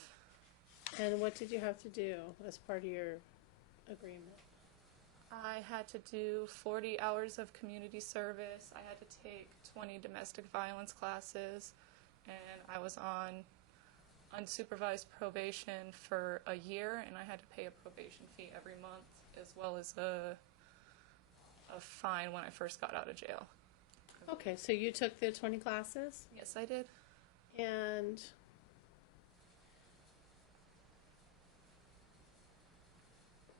And what did you have to do as part of your agreement? I had to do 40 hours of community service. I had to take 20 domestic violence classes, and I was on unsupervised probation for a year, and I had to pay a probation fee every month, as well as a fine when I first got out of jail. Okay, so you took the 20 classes, Yes, I did. and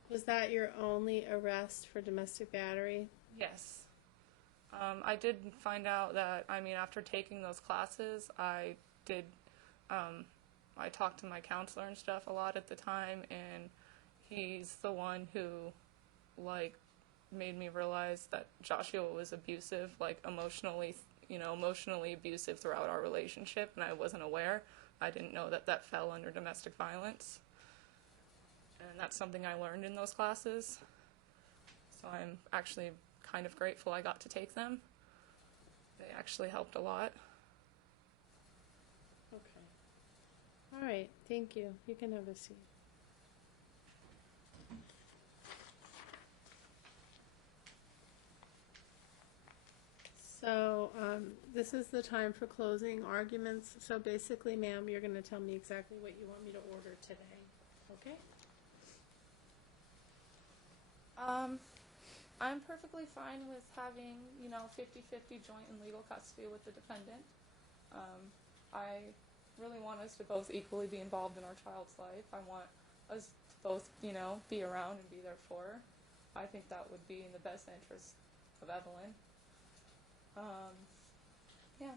was that your only arrest for domestic battery? Yes. I did find out that, after taking those classes, I talked to my counselor and stuff a lot at the time, and he's the one who, made me realize that Joshua was abusive, emotionally abusive throughout our relationship, and I wasn't aware. I didn't know that fell under domestic violence. And that's something I learned in those classes. So I'm actually kind of grateful I got to take them. They actually helped a lot. Okay. All right, thank you. You can have a seat. So this is the time for closing arguments. So basically, ma'am, you're going to tell me exactly what you want me to order today. Okay? I'm perfectly fine with having, 50-50 joint and legal custody with the defendant. I really want us to both equally be involved in our child's life. I want us to both, be around and be there for her. I think that would be in the best interest of Evelyn. Yeah.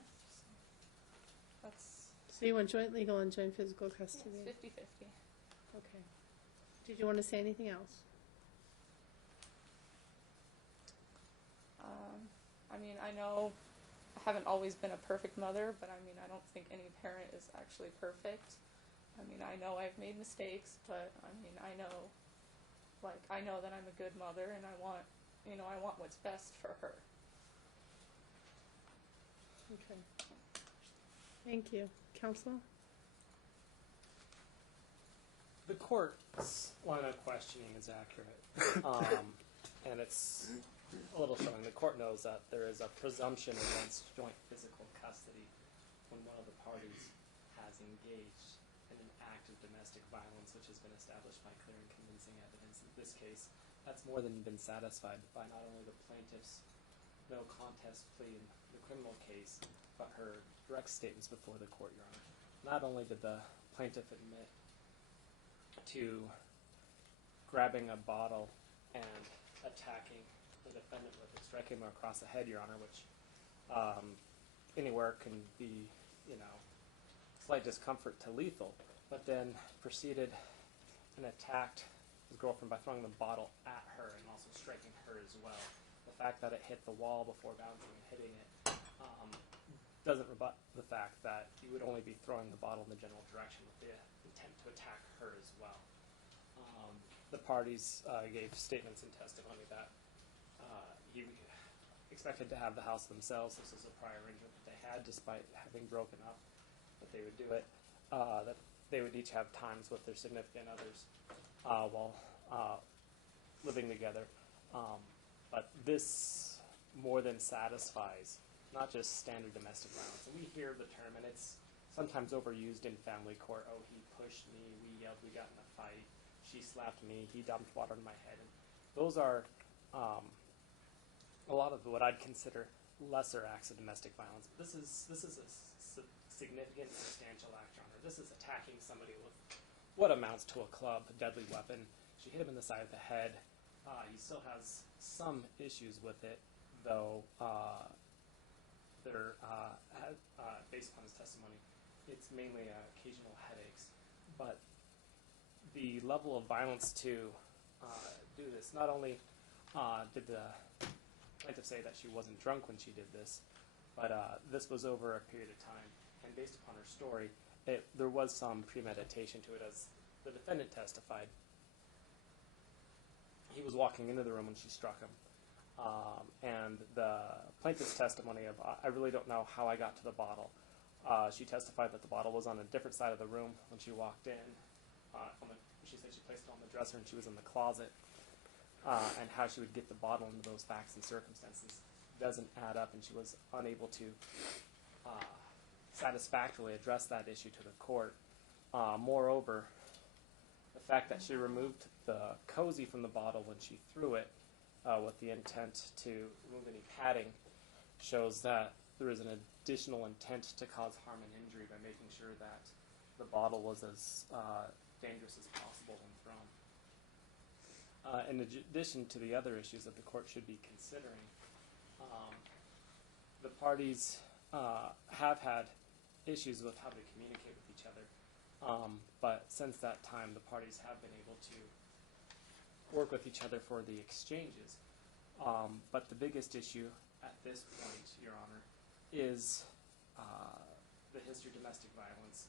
That's So you want joint legal and joint physical custody? 50-50. Okay. Did you want to say anything else? I know I haven't always been a perfect mother, but I don't think any parent is actually perfect. I know I've made mistakes, but I know that I'm a good mother, and I want what's best for her. Okay. Thank you. Counsel? The court's line of questioning is accurate, and it's a little showing. The court knows that there is a presumption against joint physical custody when one of the parties has engaged in an act of domestic violence, which has been established by clear and convincing evidence. In this case, that's more than been satisfied by not only the plaintiff's no contest plea in the criminal case, but her direct statements before the court, Your Honor. Not only did the plaintiff admit to grabbing a bottle and attacking the defendant with it, striking him across the head, Your Honor, which anywhere can be, slight discomfort to lethal, but then proceeded and attacked his girlfriend by throwing the bottle at her and also striking her as well. The fact that it hit the wall before bouncing and hitting it doesn't rebut the fact that he would only be throwing the bottle in the general direction with the intent to attack her as well. The parties gave statements and testimony that he expected to have the house themselves. This was a prior arrangement that they had, despite having broken up, that they would do it, that they would each have times with their significant others while living together. But this more than satisfies not just standard domestic violence. And we hear the term, and it's sometimes overused in family court. Oh, he pushed me, we yelled, we got in a fight, she slapped me, he dumped water on my head. And those are a lot of what I'd consider lesser acts of domestic violence. But this is a significant, substantial act, Your Honor. This is attacking somebody with what amounts to a club, a deadly weapon. She hit him in the side of the head. He still has some issues with it, though based upon his testimony, it's mainly occasional headaches. But the level of violence to do this, not only did the plaintiff say that she wasn't drunk when she did this, but this was over a period of time. And based upon her story, there was some premeditation to it, as the defendant testified. He was walking into the room when she struck him. And the plaintiff's testimony of, I really don't know how I got to the bottle. She testified that the bottle was on a different side of the room when she walked in. She said she placed it on the dresser and she was in the closet. And how she would get the bottle into those facts and circumstances doesn't add up, and she was unable to satisfactorily address that issue to the court. Moreover, the fact that she removed the cozy from the bottle when she threw it with the intent to remove any padding shows that there is an additional intent to cause harm and injury by making sure that the bottle was as dangerous as possible when thrown. In addition to the other issues that the court should be considering, the parties have had issues with how they communicate with each other. But since that time, the parties have been able to work with each other for the exchanges. But the biggest issue at this point, Your Honor, is the history of domestic violence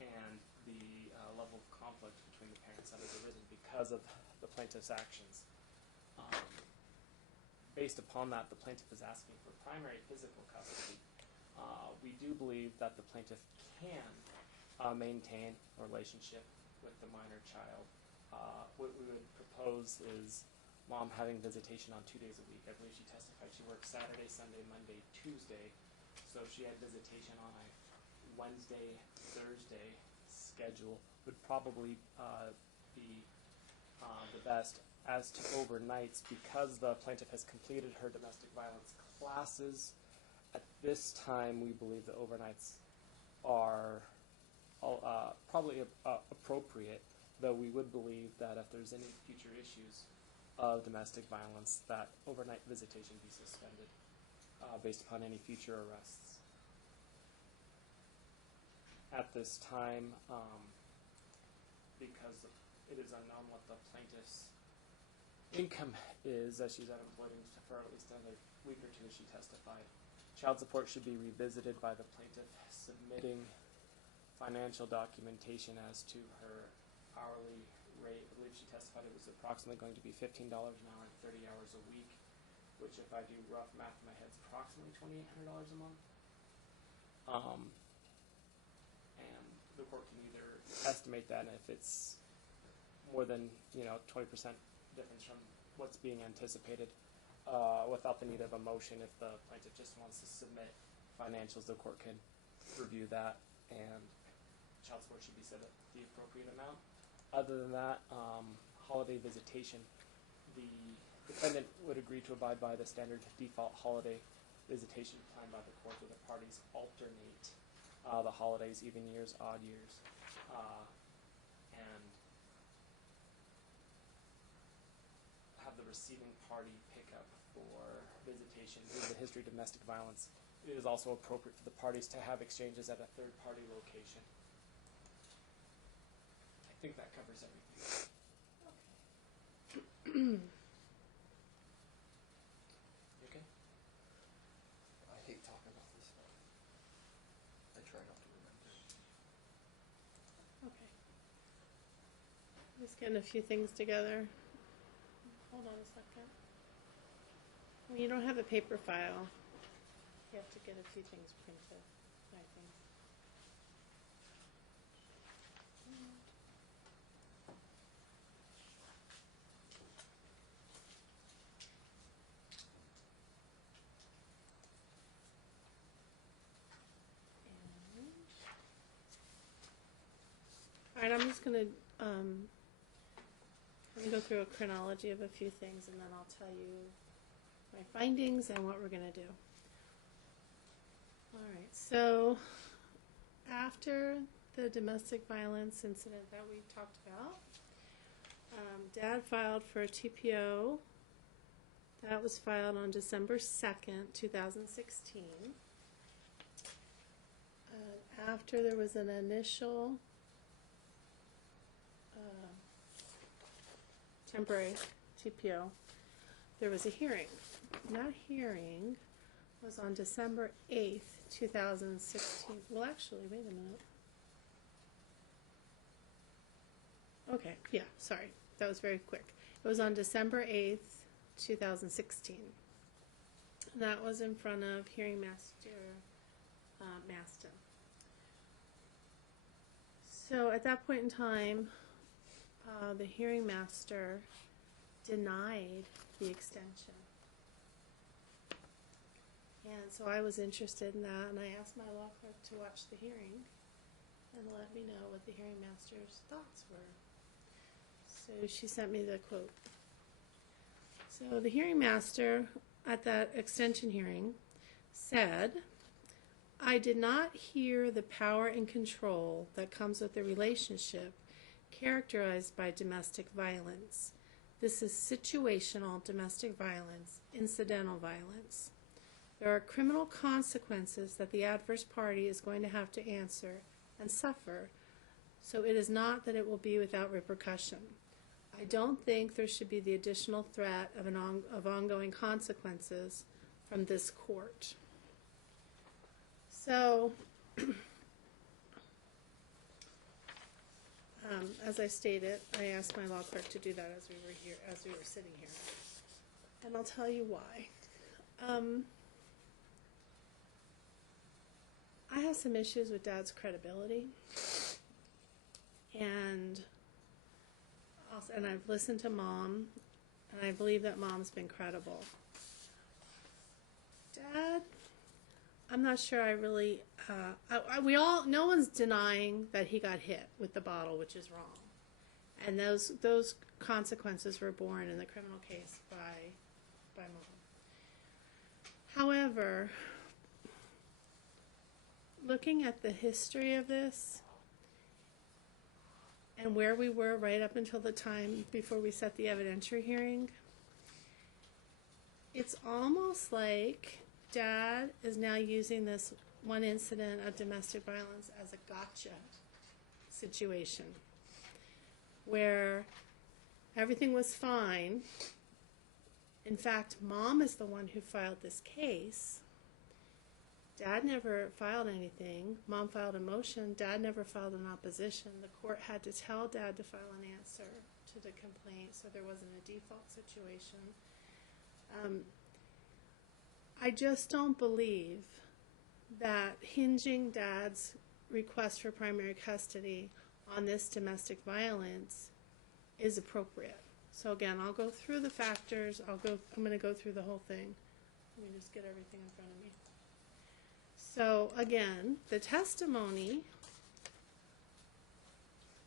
and the level of conflict between the parents that has arisen because of the plaintiff's actions. Based upon that, the plaintiff is asking for primary physical custody. We do believe that the plaintiff can maintain a relationship with the minor child. What we would propose is mom having visitation on 2 days a week. I believe she testified she worked Saturday, Sunday, Monday, Tuesday. So if she had visitation on a Wednesday, Thursday schedule, would probably be the best. As to overnights, because the plaintiff has completed her domestic violence classes, at this time we believe the overnights are probably appropriate, though we would believe that if there's any future issues of domestic violence, that overnight visitation be suspended based upon any future arrests. At this time, because it is unknown what the plaintiff's income is, as she's unemployed for at least another week or two, she testified. Child support should be revisited by the plaintiff submitting financial documentation as to her hourly rate. I believe she testified it was approximately going to be $15 an hour and 30 hours a week, which, if I do rough math in my head, is approximately $2,800 a month. And the court can either estimate that, and if it's more than 20% difference from what's being anticipated, without the need of a motion, if the plaintiff just wants to submit financials, the court can review that, and child support should be set at the appropriate amount. Other than that, holiday visitation, the defendant would agree to abide by the standard default holiday visitation plan by the court, where the parties alternate the holidays, even years, odd years, and have the receiving party pick up for visitation. Due to the history of domestic violence, it is also appropriate for the parties to have exchanges at a third-party location. I think that covers everything. You okay? I hate talking about this stuff. I try not to remember. Okay. Just getting a few things together. Hold on a second. When you don't have a paper file, you have to get a few things printed, I think. All right, I'm just going to go through a chronology of a few things, and then I'll tell you my findings and what we're going to do. All right, so after the domestic violence incident that we talked about, Dad filed for a TPO. That was filed on December 2nd, 2016. After there was an initial temporary TPO, there was a hearing. And that hearing was on December 8th, 2016. Well, actually, wait a minute. Okay, yeah, sorry. That was very quick. It was on December 8th, 2016. And that was in front of Hearing Master Maston. So at that point in time, the hearing master denied the extension. And so I was interested in that, and I asked my law clerk to watch the hearing. and let me know what the hearing master's thoughts were. So she sent me the quote. So the hearing master at that extension hearing said, "I did not hear the power and control that comes with the relationship characterized by domestic violence. This is situational domestic violence, incidental violence. There are criminal consequences that the adverse party is going to have to answer and suffer, so it is not that it will be without repercussion. I don't think there should be the additional threat of ongoing consequences from this court." So, as I stated, I asked my law clerk to do that as we were sitting here, and I'll tell you why. I have some issues with Dad's credibility, and I've listened to Mom, and I believe that Mom's been credible. Dad, I'm not sure I really, no one's denying that he got hit with the bottle, which is wrong. And those consequences were borne in the criminal case by Mom. However, looking at the history of this and where we were right up until the time before we set the evidentiary hearing, it's almost like Dad is now using this one incident of domestic violence as a gotcha situation where everything was fine. In fact, Mom is the one who filed this case. Dad never filed anything. Mom filed a motion. Dad never filed an opposition. The court had to tell Dad to file an answer to the complaint, so there wasn't a default situation. I just don't believe that hinging Dad's request for primary custody on this domestic violence is appropriate. So again, I'll go through the factors. I'm going to go through the whole thing. Let me just get everything in front of me. So again, the testimony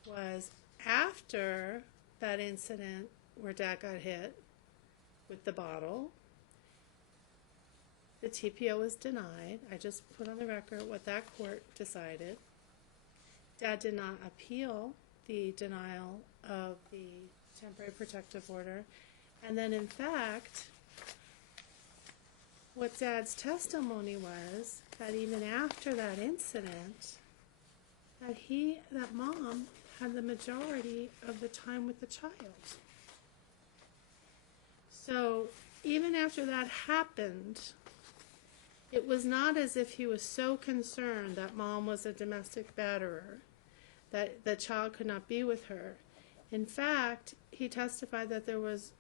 was after that incident where Dad got hit with the bottle. The TPO was denied. I just put on the record what that court decided. Dad did not appeal the denial of the temporary protective order. And then in fact, what Dad's testimony was that even after that incident, that Mom had the majority of the time with the child. So even after that happened, it was not as if he was so concerned that Mom was a domestic batterer that the child could not be with her. In fact, he testified that there was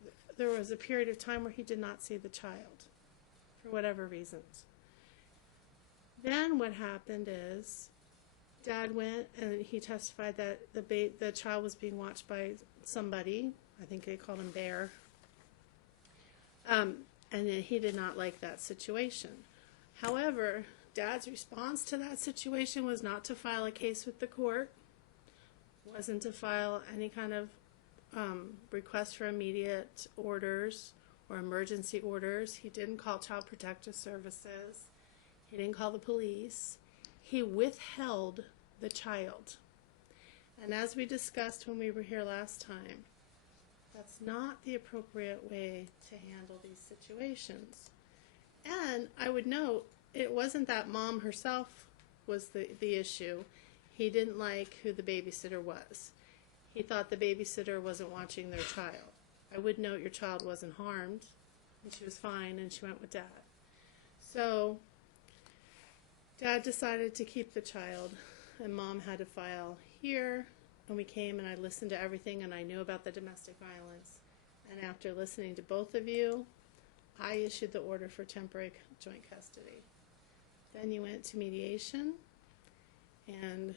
a period of time where he did not see the child for whatever reasons. Then what happened is Dad went and he testified that the child was being watched by somebody. I think they called him Bear. And then he did not like that situation. However, Dad's response to that situation was not to file a case with the court, wasn't to file any kind of request for immediate orders or emergency orders. He didn't call Child Protective Services. He didn't call the police. He withheld the child. And as we discussed when we were here last time, that's not the appropriate way to handle these situations. And I would note, it wasn't that Mom herself was the issue. He didn't like who the babysitter was. He thought the babysitter wasn't watching their child. I would note your child wasn't harmed, and she was fine, and she went with Dad. So Dad decided to keep the child, and Mom had to file here, and we came and I listened to everything, and I knew about the domestic violence. And after listening to both of you, I issued the order for temporary joint custody. Then you went to mediation, and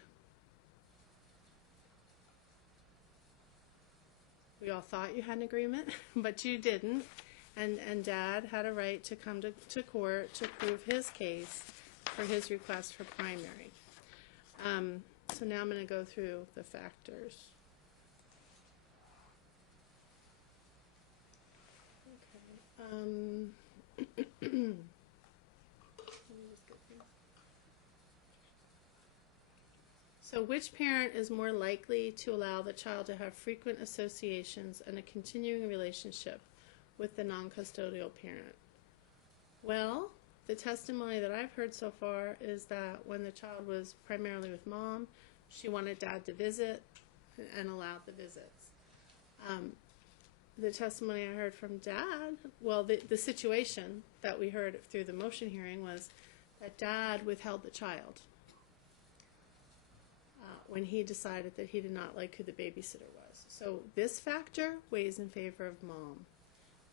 we all thought you had an agreement, but you didn't. And Dad had a right to come to court to prove his case for his request for primary. So now I'm going to go through the factors. Okay. Let me just get these. So which parent is more likely to allow the child to have frequent associations and a continuing relationship with the non-custodial parent? Well, the testimony that I've heard so far is that when the child was primarily with mom, she wanted dad to visit and allowed the visits. The testimony I heard from dad, well, the situation that we heard through the motion hearing was that dad withheld the child when he decided that he did not like who the babysitter was. So this factor weighs in favor of mom.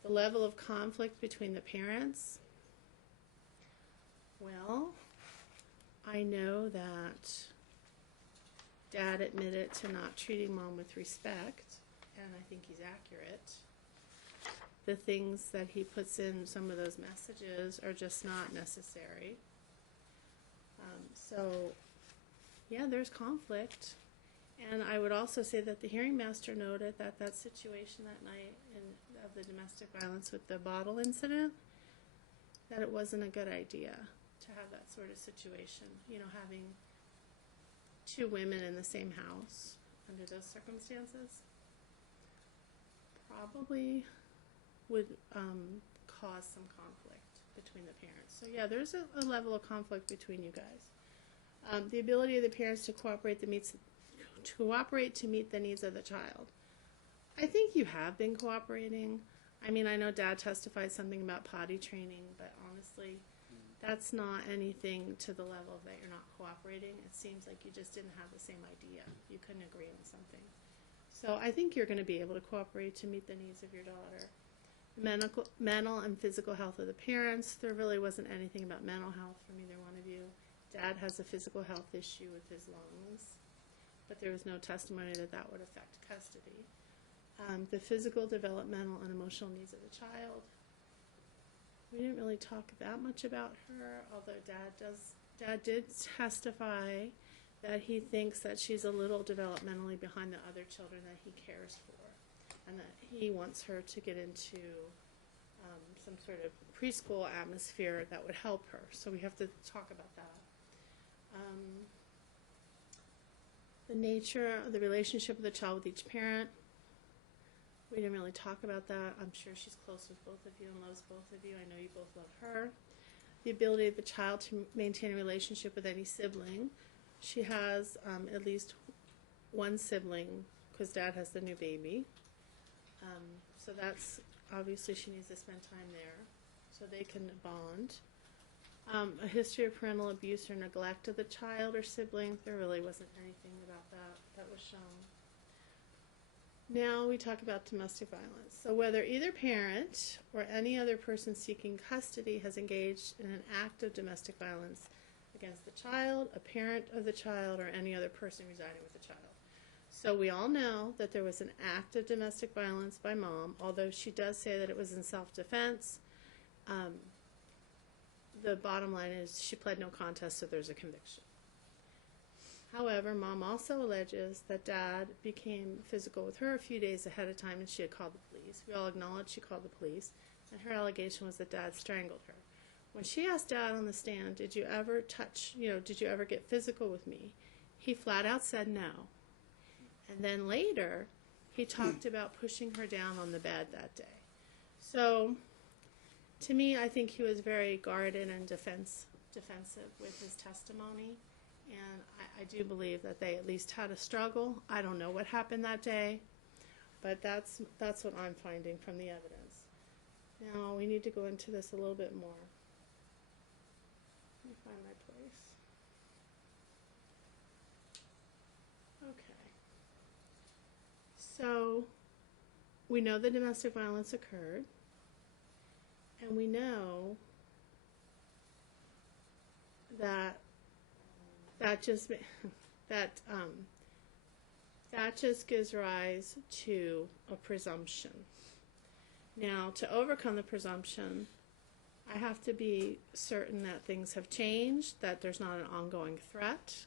The level of conflict between the parents, well, I know that dad admitted to not treating mom with respect, and I think he's accurate. The things that he puts in some of those messages are just not necessary. So, yeah, there's conflict. And I would also say that the hearing master noted that that situation that night of the domestic violence with the bottle incident, that it wasn't a good idea to have that sort of situation, you know, having two women in the same house under those circumstances probably would cause some conflict between the parents. So yeah, there's a level of conflict between you guys. The ability of the parents to cooperate to meet the needs of the child. I think you have been cooperating. I mean, I know dad testified something about potty training, but honestly, that's not anything to the level that you're not cooperating. It seems like you just didn't have the same idea. You couldn't agree on something. So I think you're going to be able to cooperate to meet the needs of your daughter. Mental and physical health of the parents. There really wasn't anything about mental health from either one of you. Dad has a physical health issue with his lungs, but there was no testimony that that would affect custody. The physical, developmental, and emotional needs of the child. We didn't really talk that much about her, although Dad did testify that he thinks that she's a little developmentally behind the other children that he cares for, and that he wants her to get into some sort of preschool atmosphere that would help her. So we have to talk about that. The nature of the relationship of the child with each parent. We didn't really talk about that. I'm sure she's close with both of you and loves both of you. I know you both love her. The ability of the child to maintain a relationship with any sibling. She has at least one sibling because dad has the new baby. So that's obviously she needs to spend time there so they can bond. A history of parental abuse or neglect of the child or sibling. There really wasn't anything about that was shown. Now we talk about domestic violence. So whether either parent or any other person seeking custody has engaged in an act of domestic violence against the child, a parent of the child, or any other person residing with the child. So we all know that there was an act of domestic violence by mom, although she does say that it was in self-defense. The bottom line is she pled no contest, so there's a conviction. However, mom also alleges that dad became physical with her a few days ahead of time and she had called the police. We all acknowledge she called the police, and her allegation was that dad strangled her. When she asked dad on the stand, did you ever get physical with me? He flat out said no. And then later, he talked about pushing her down on the bed that day. So, to me, I think he was very guarded and defensive with his testimony. And I do believe that they at least had a struggle. I don't know what happened that day, but that's what I'm finding from the evidence. Now, we need to go into this a little bit more. Let me find my place. Okay. So, we know the domestic violence occurred, and we know that just gives rise to a presumption. Now, to overcome the presumption, I have to be certain that things have changed, that there's not an ongoing threat.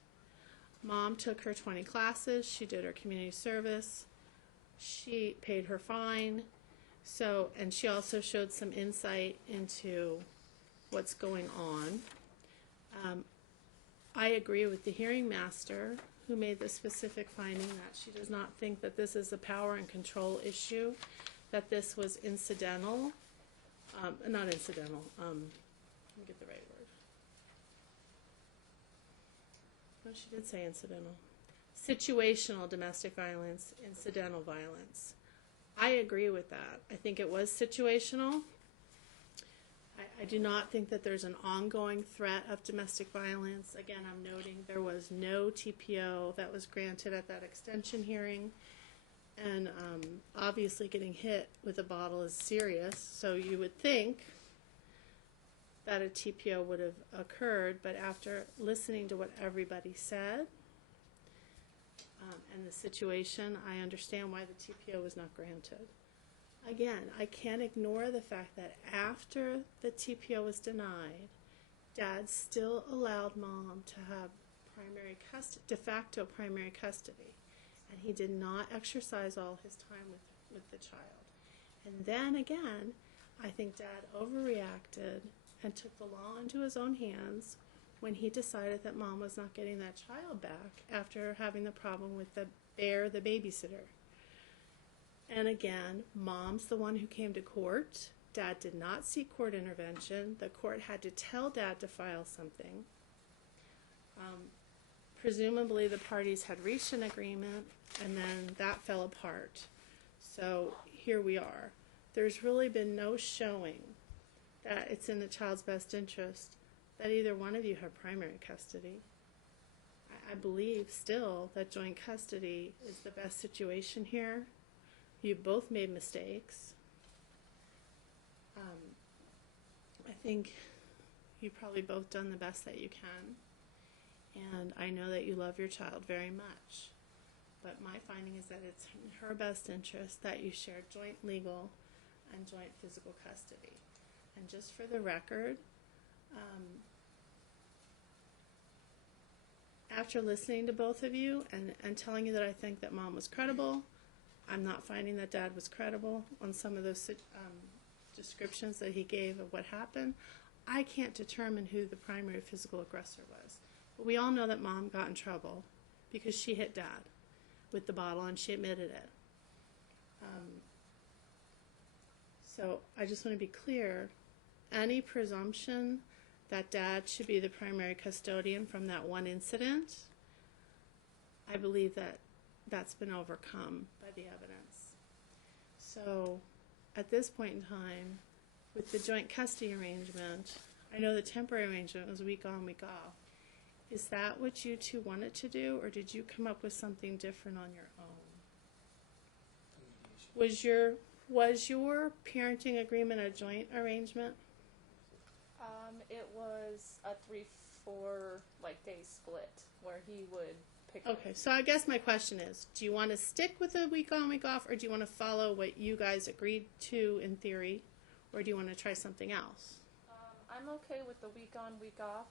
Mom took her 20 classes. She did her community service. She paid her fine. So, and she also showed some insight into what's going on. I agree with the hearing master who made the specific finding that she does not think that this is a power and control issue, that this was incidental, not incidental, let me get the right word. No, she did say incidental. Situational domestic violence, incidental violence. I agree with that. I think it was situational. I do not think that there's an ongoing threat of domestic violence. Again, I'm noting there was no TPO that was granted at that extension hearing. And obviously getting hit with a bottle is serious, so you would think that a TPO would have occurred, but after listening to what everybody said and the situation, I understand why the TPO was not granted. Again, I can't ignore the fact that after the TPO was denied, Dad still allowed Mom to have de facto primary custody. And he did not exercise all his time with the child. And then again, I think Dad overreacted and took the law into his own hands when he decided that Mom was not getting that child back after having the problem with the babysitter. And again, Mom's the one who came to court. Dad did not seek court intervention. The court had to tell Dad to file something. Presumably the parties had reached an agreement, and then that fell apart. So here we are. There's really been no showing that it's in the child's best interest that either one of you have primary custody. I believe still that joint custody is the best situation here. You both made mistakes. I think you've probably both done the best that you can. And I know that you love your child very much. But my finding is that it's in her best interest that you share joint legal and joint physical custody. And just for the record, after listening to both of you and telling you that I think that Mom was credible, I'm not finding that Dad was credible on some of those descriptions that he gave of what happened. I can't determine who the primary physical aggressor was. But we all know that Mom got in trouble because she hit Dad with the bottle, and she admitted it. So I just want to be clear, any presumption that Dad should be the primary custodian from that one incident, I believe that that's been overcome by the evidence. So at this point in time, with the joint custody arrangement, I know the temporary arrangement was week on, week off. Is that what you two wanted to do, or did you come up with something different on your own? Was your parenting agreement a joint arrangement? It was a 3-4 day split where he would pick up. Okay, so I guess my question is, do you want to stick with a week on, week off, or do you want to follow what you guys agreed to in theory, or do you want to try something else? I'm okay with the week on, week off.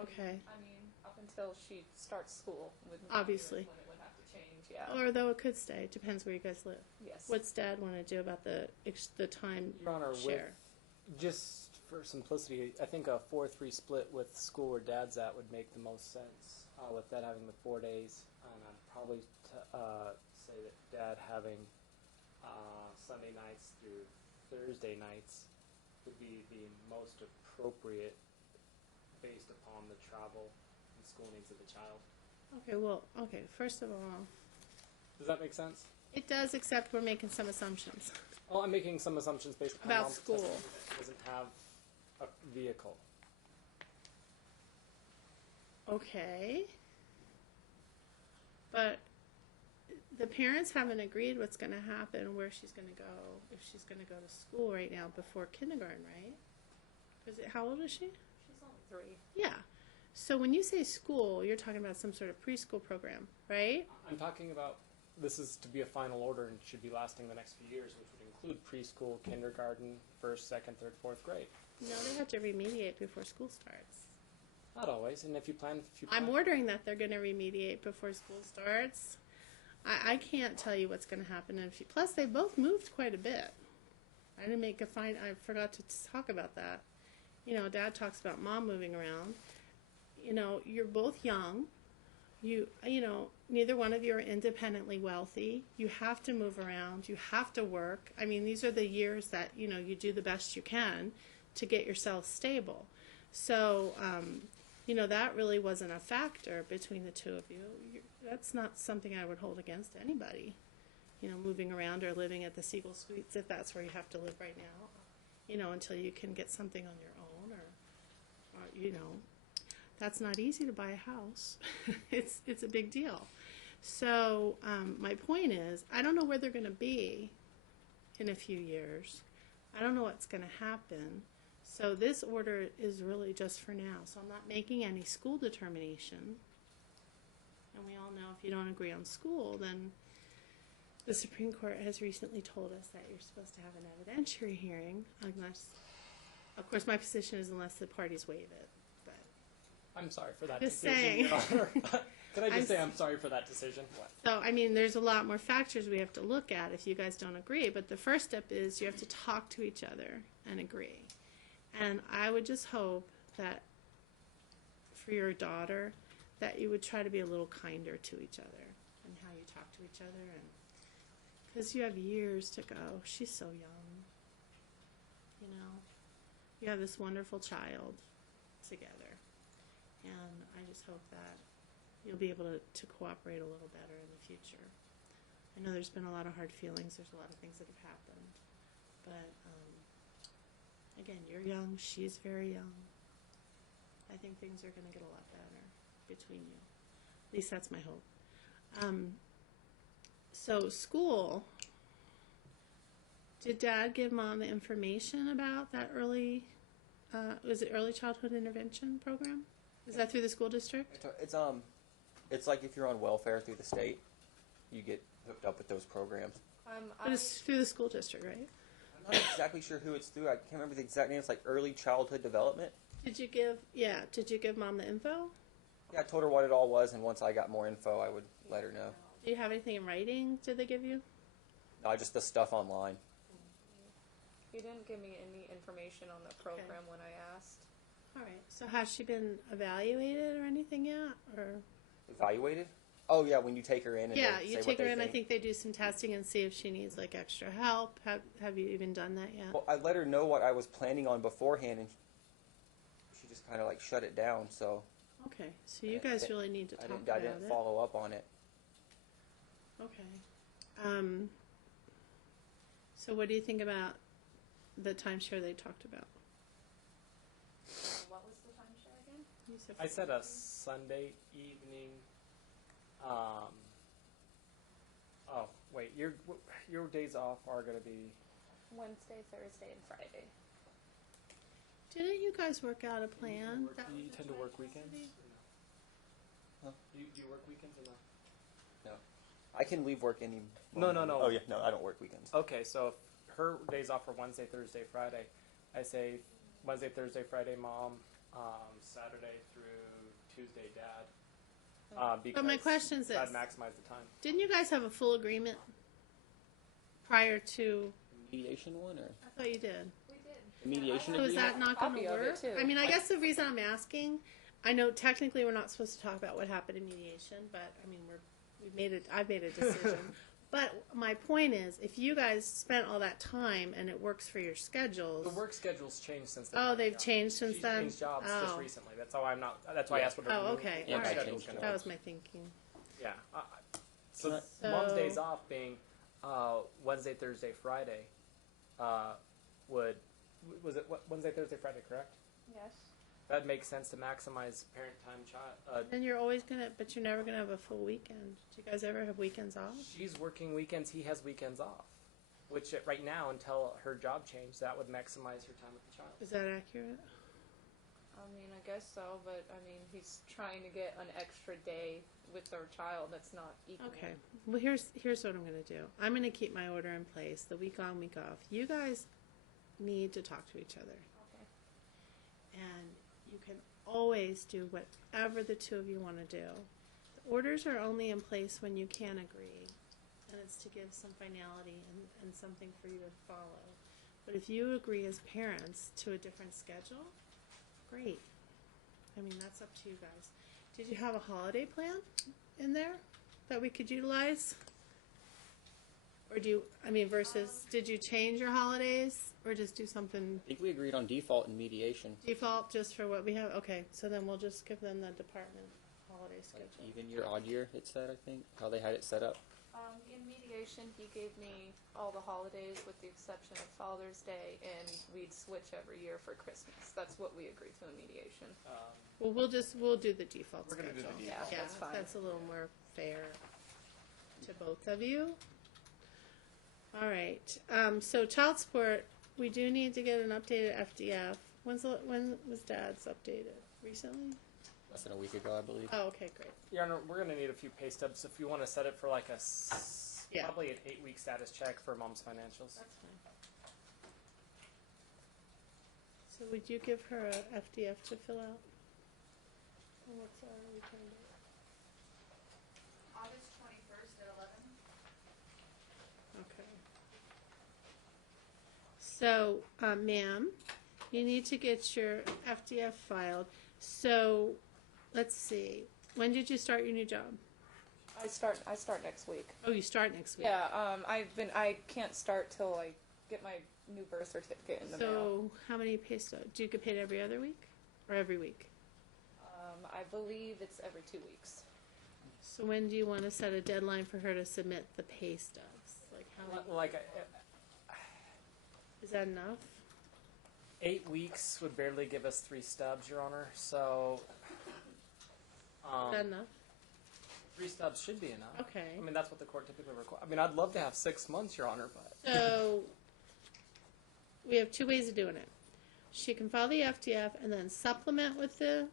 Okay. I mean, up until she starts school. Obviously. When it would have to change, yeah. Or though it could stay. It depends where you guys live. Yes. What's Dad want to do about the time Your Honor, share? Just for simplicity, I think a 4-3 split with school where Dad's at would make the most sense. With Dad having the 4 days, and I'd probably say that Dad having Sunday nights through Thursday nights would be the most appropriate based upon the travel and school needs of the child. Okay, first of all, Does that make sense? it does, except we're making some assumptions. Well, I'm making some assumptions based upon About Mom's school. testimony that she doesn't have a vehicle. Okay. But the parents haven't agreed what's going to happen, where she's going to go, if she's going to go to school right now before kindergarten, right? How old is she? She's only 3. Yeah. So when you say school, you're talking about some sort of preschool program, right? I'm talking about this is to be a final order and should be lasting the next few years, which would include preschool, kindergarten, 1st, 2nd, 3rd, 4th grade. No, they have to remediate before school starts. Not always, and if you plan. I'm ordering that they're going to remediate before school starts. I can't tell you what's going to happen. Plus, they both moved quite a bit. I didn't make a I forgot to talk about that. You know, Dad talks about Mom moving around. You know, you're both young. You know, neither one of you are independently wealthy. You have to move around. You have to work. I mean, these are the years that, you know, you do the best you can to get yourself stable. So, you know, that really wasn't a factor between the two of you. That's not something I would hold against anybody. You know, moving around or living at the Siegel Suites, if that's where you have to live right now, you know, until you can get something on your own, or you know, that's not easy to buy a house. It's a big deal. So my point is, I don't know where they're going to be in a few years. I don't know what's going to happen. So this order is really just for now. So I'm not making any school determination. And we all know if you don't agree on school, then the Supreme Court has recently told us that you're supposed to have an evidentiary hearing, unless, of course, my position is unless the parties waive it. But I'm sorry for that just decision, saying. Your Honor. Can I just say I'm sorry for that decision? What? So, I mean, there's a lot more factors we have to look at if you guys don't agree. But the first step is you have to talk to each other and agree. And I would just hope that for your daughter, that you would try to be a little kinder to each other and how you talk to each other, and because you have years to go. She's so young, you know. You have this wonderful child together, and I just hope that you'll be able to cooperate a little better in the future. I know there's been a lot of hard feelings. There's a lot of things that have happened, but again, you're young. She's very young. I think things are going to get a lot better between you. At least that's my hope. So school, did Dad give Mom the information about that early, was it early childhood intervention program? Is that through the school district? It's like if you're on welfare through the state, you get hooked up with those programs. But it's through the school district, right? I'm not exactly sure who it's through. I can't remember the exact name. It's like early childhood development. Did you give Mom the info? Yeah, I told her what it all was, and once I got more info, I would let her know. Do you have anything in writing? Did they give you? No, just the stuff online. He didn't give me any information on the program when I asked. All right. So has she been evaluated or anything yet? Or Evaluated? Oh yeah, when you take her in. And yeah, they you say take what her they in. think. I think they do some testing and see if she needs like extra help. Have you even done that yet? Well, I let her know what I was planning on beforehand, and she just kind of like shut it down. So. Okay, so you guys really need to talk about it. I didn't follow up on it. Okay. So what do you think about the timeshare they talked about? What was the timeshare again? You said I said a Sunday evening. Oh wait, your days off are going to be Wednesday, Thursday, and Friday. Didn't you guys work out a plan? Do you tend to work weekends? Huh? Do you work weekends or not? No. I can leave work any. No. Oh yeah, no, I don't work weekends. Okay, so if her days off are Wednesday, Thursday, Friday, I say Wednesday, Thursday, Friday, Mom, Saturday through Tuesday, Dad. Because But my question is this. I'd maximize the time. Didn't you guys have a full agreement prior to? Mediation one or I thought you did. We did. the mediation So is agreement? that not going Copy to of it, work? too. I mean, I guess the reason I'm asking, I know technically we're not supposed to talk about what happened in mediation, but I mean I've made a decision. But my point is, if you guys spent all that time and it works for your schedules, The work schedule's changed since then. oh, they've changed since She's then. changed jobs oh. just recently. That's how I'm not. That's why I asked what her Oh, new okay. Yeah, all I right. schedule's changed going to That be. was my thinking. Yeah. So So- Mom's days off being Wednesday, Thursday, Friday. Was it Wednesday, Thursday, Friday? Correct. Yes. That makes sense to maximize parent time. And you're always but you're never gonna have a full weekend. Do you guys ever have weekends off? She's working weekends. He has weekends off. Which right now, until her job changed, that would maximize her time with the child. Is that accurate? I mean, I guess so, but I mean, he's trying to get an extra day with their child that's not equal. Okay. Well, here's what I'm going to do. I'm going to keep my order in place, the week on, week off. You guys need to talk to each other. Okay. And you can always do whatever the two of you want to do. The orders are only in place when you can agree, and it's to give some finality and something for you to follow. But if you agree as parents to a different schedule, great. I mean, that's up to you guys. Did you have a holiday plan in there that we could utilize? Or versus, did you change your holidays or just do something I think we agreed on default and mediation. default just for what we have? Okay, so then we'll just give them the department holiday Like schedule. even year, odd year, it said, I think, how they had it set up. In mediation, he gave me all the holidays with the exception of Father's Day, and we'd switch every year for Christmas. That's what we agreed to in mediation. Well, we'll do the default We're gonna do schedule. the Yeah, default. Yeah, that's fine. that's a little more fair to both of you. All right. So child support, we do need to get an updated FDF. When was Dad's updated? Recently? Less than a week ago, I believe. Oh, okay, great. Your Honor, we're going to need a few pay stubs if you want to set it for like Yeah. probably an 8-week status check for mom's financials. That's fine. So would you give her a FDF to fill out? And what's our return date? August 21st at 11. Okay. So, ma'am, you need to get your FDF filed. So, let's see. When did you start your new job? I start next week. Oh, you start next week. Yeah, I can't start till I get my new birth certificate in the mail. So, how many pay stubs? Do you get paid every other week or every week? I believe it's every 2 weeks. So, when do you want to set a deadline for her to submit the pay stubs? Like, how? Like Is that enough? 8 weeks would barely give us 3 stubs, Your Honor. So, Is that enough? 3 stubs should be enough. Okay. I mean, that's what the court typically requires. I mean, I'd love to have 6 months, Your Honor, but So, we have 2 ways of doing it. She can file the FDF and then supplement with the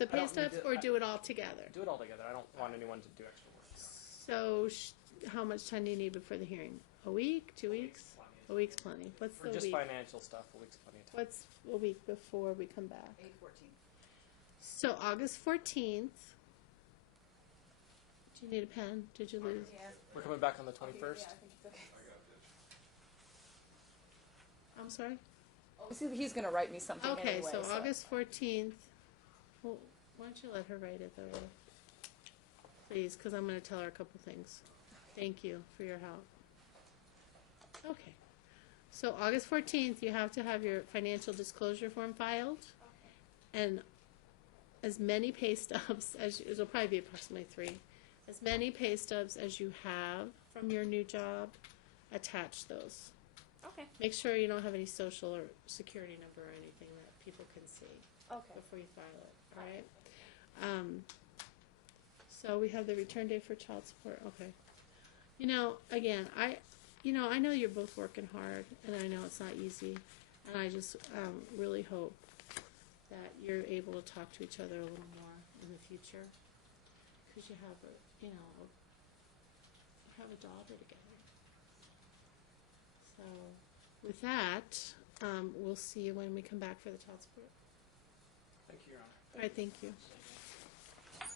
I pay don't stubs, need to- or do it all together. do it all together. I don't want anyone to do extra work. So, how much time do you need before the hearing? A week? 2 weeks? Plenty. A week's plenty. What's For the just week? financial stuff, a week's plenty of time. What's a week before we come back? 8/14. So, August 14th. Do you need a pen? Did you lose? Yeah. We're coming back on the 21st. Yeah, I think it's okay. I'm sorry? He's going to write me something Okay, anyway. so August 14th. Well, why don't you let her write it, though? Please, because I'm going to tell her a couple things. Thank you for your help. Okay. So August 14th, you have to have your financial disclosure form filed. And as many pay stubs as it'll probably be approximately 3. As many pay stubs as you have from your new job, attach those. Okay. Make sure you don't have any social or security number or anything that people can see Okay. before you file it, all right? So we have the return date for child support, okay. You know, again, I know you're both working hard, and I know it's not easy, and I just really hope that you're able to talk to each other a little more in the future, because you have a daughter together. So, with that, we'll see you when we come back for the child support. Thank you, Your Honor. All right, thank you.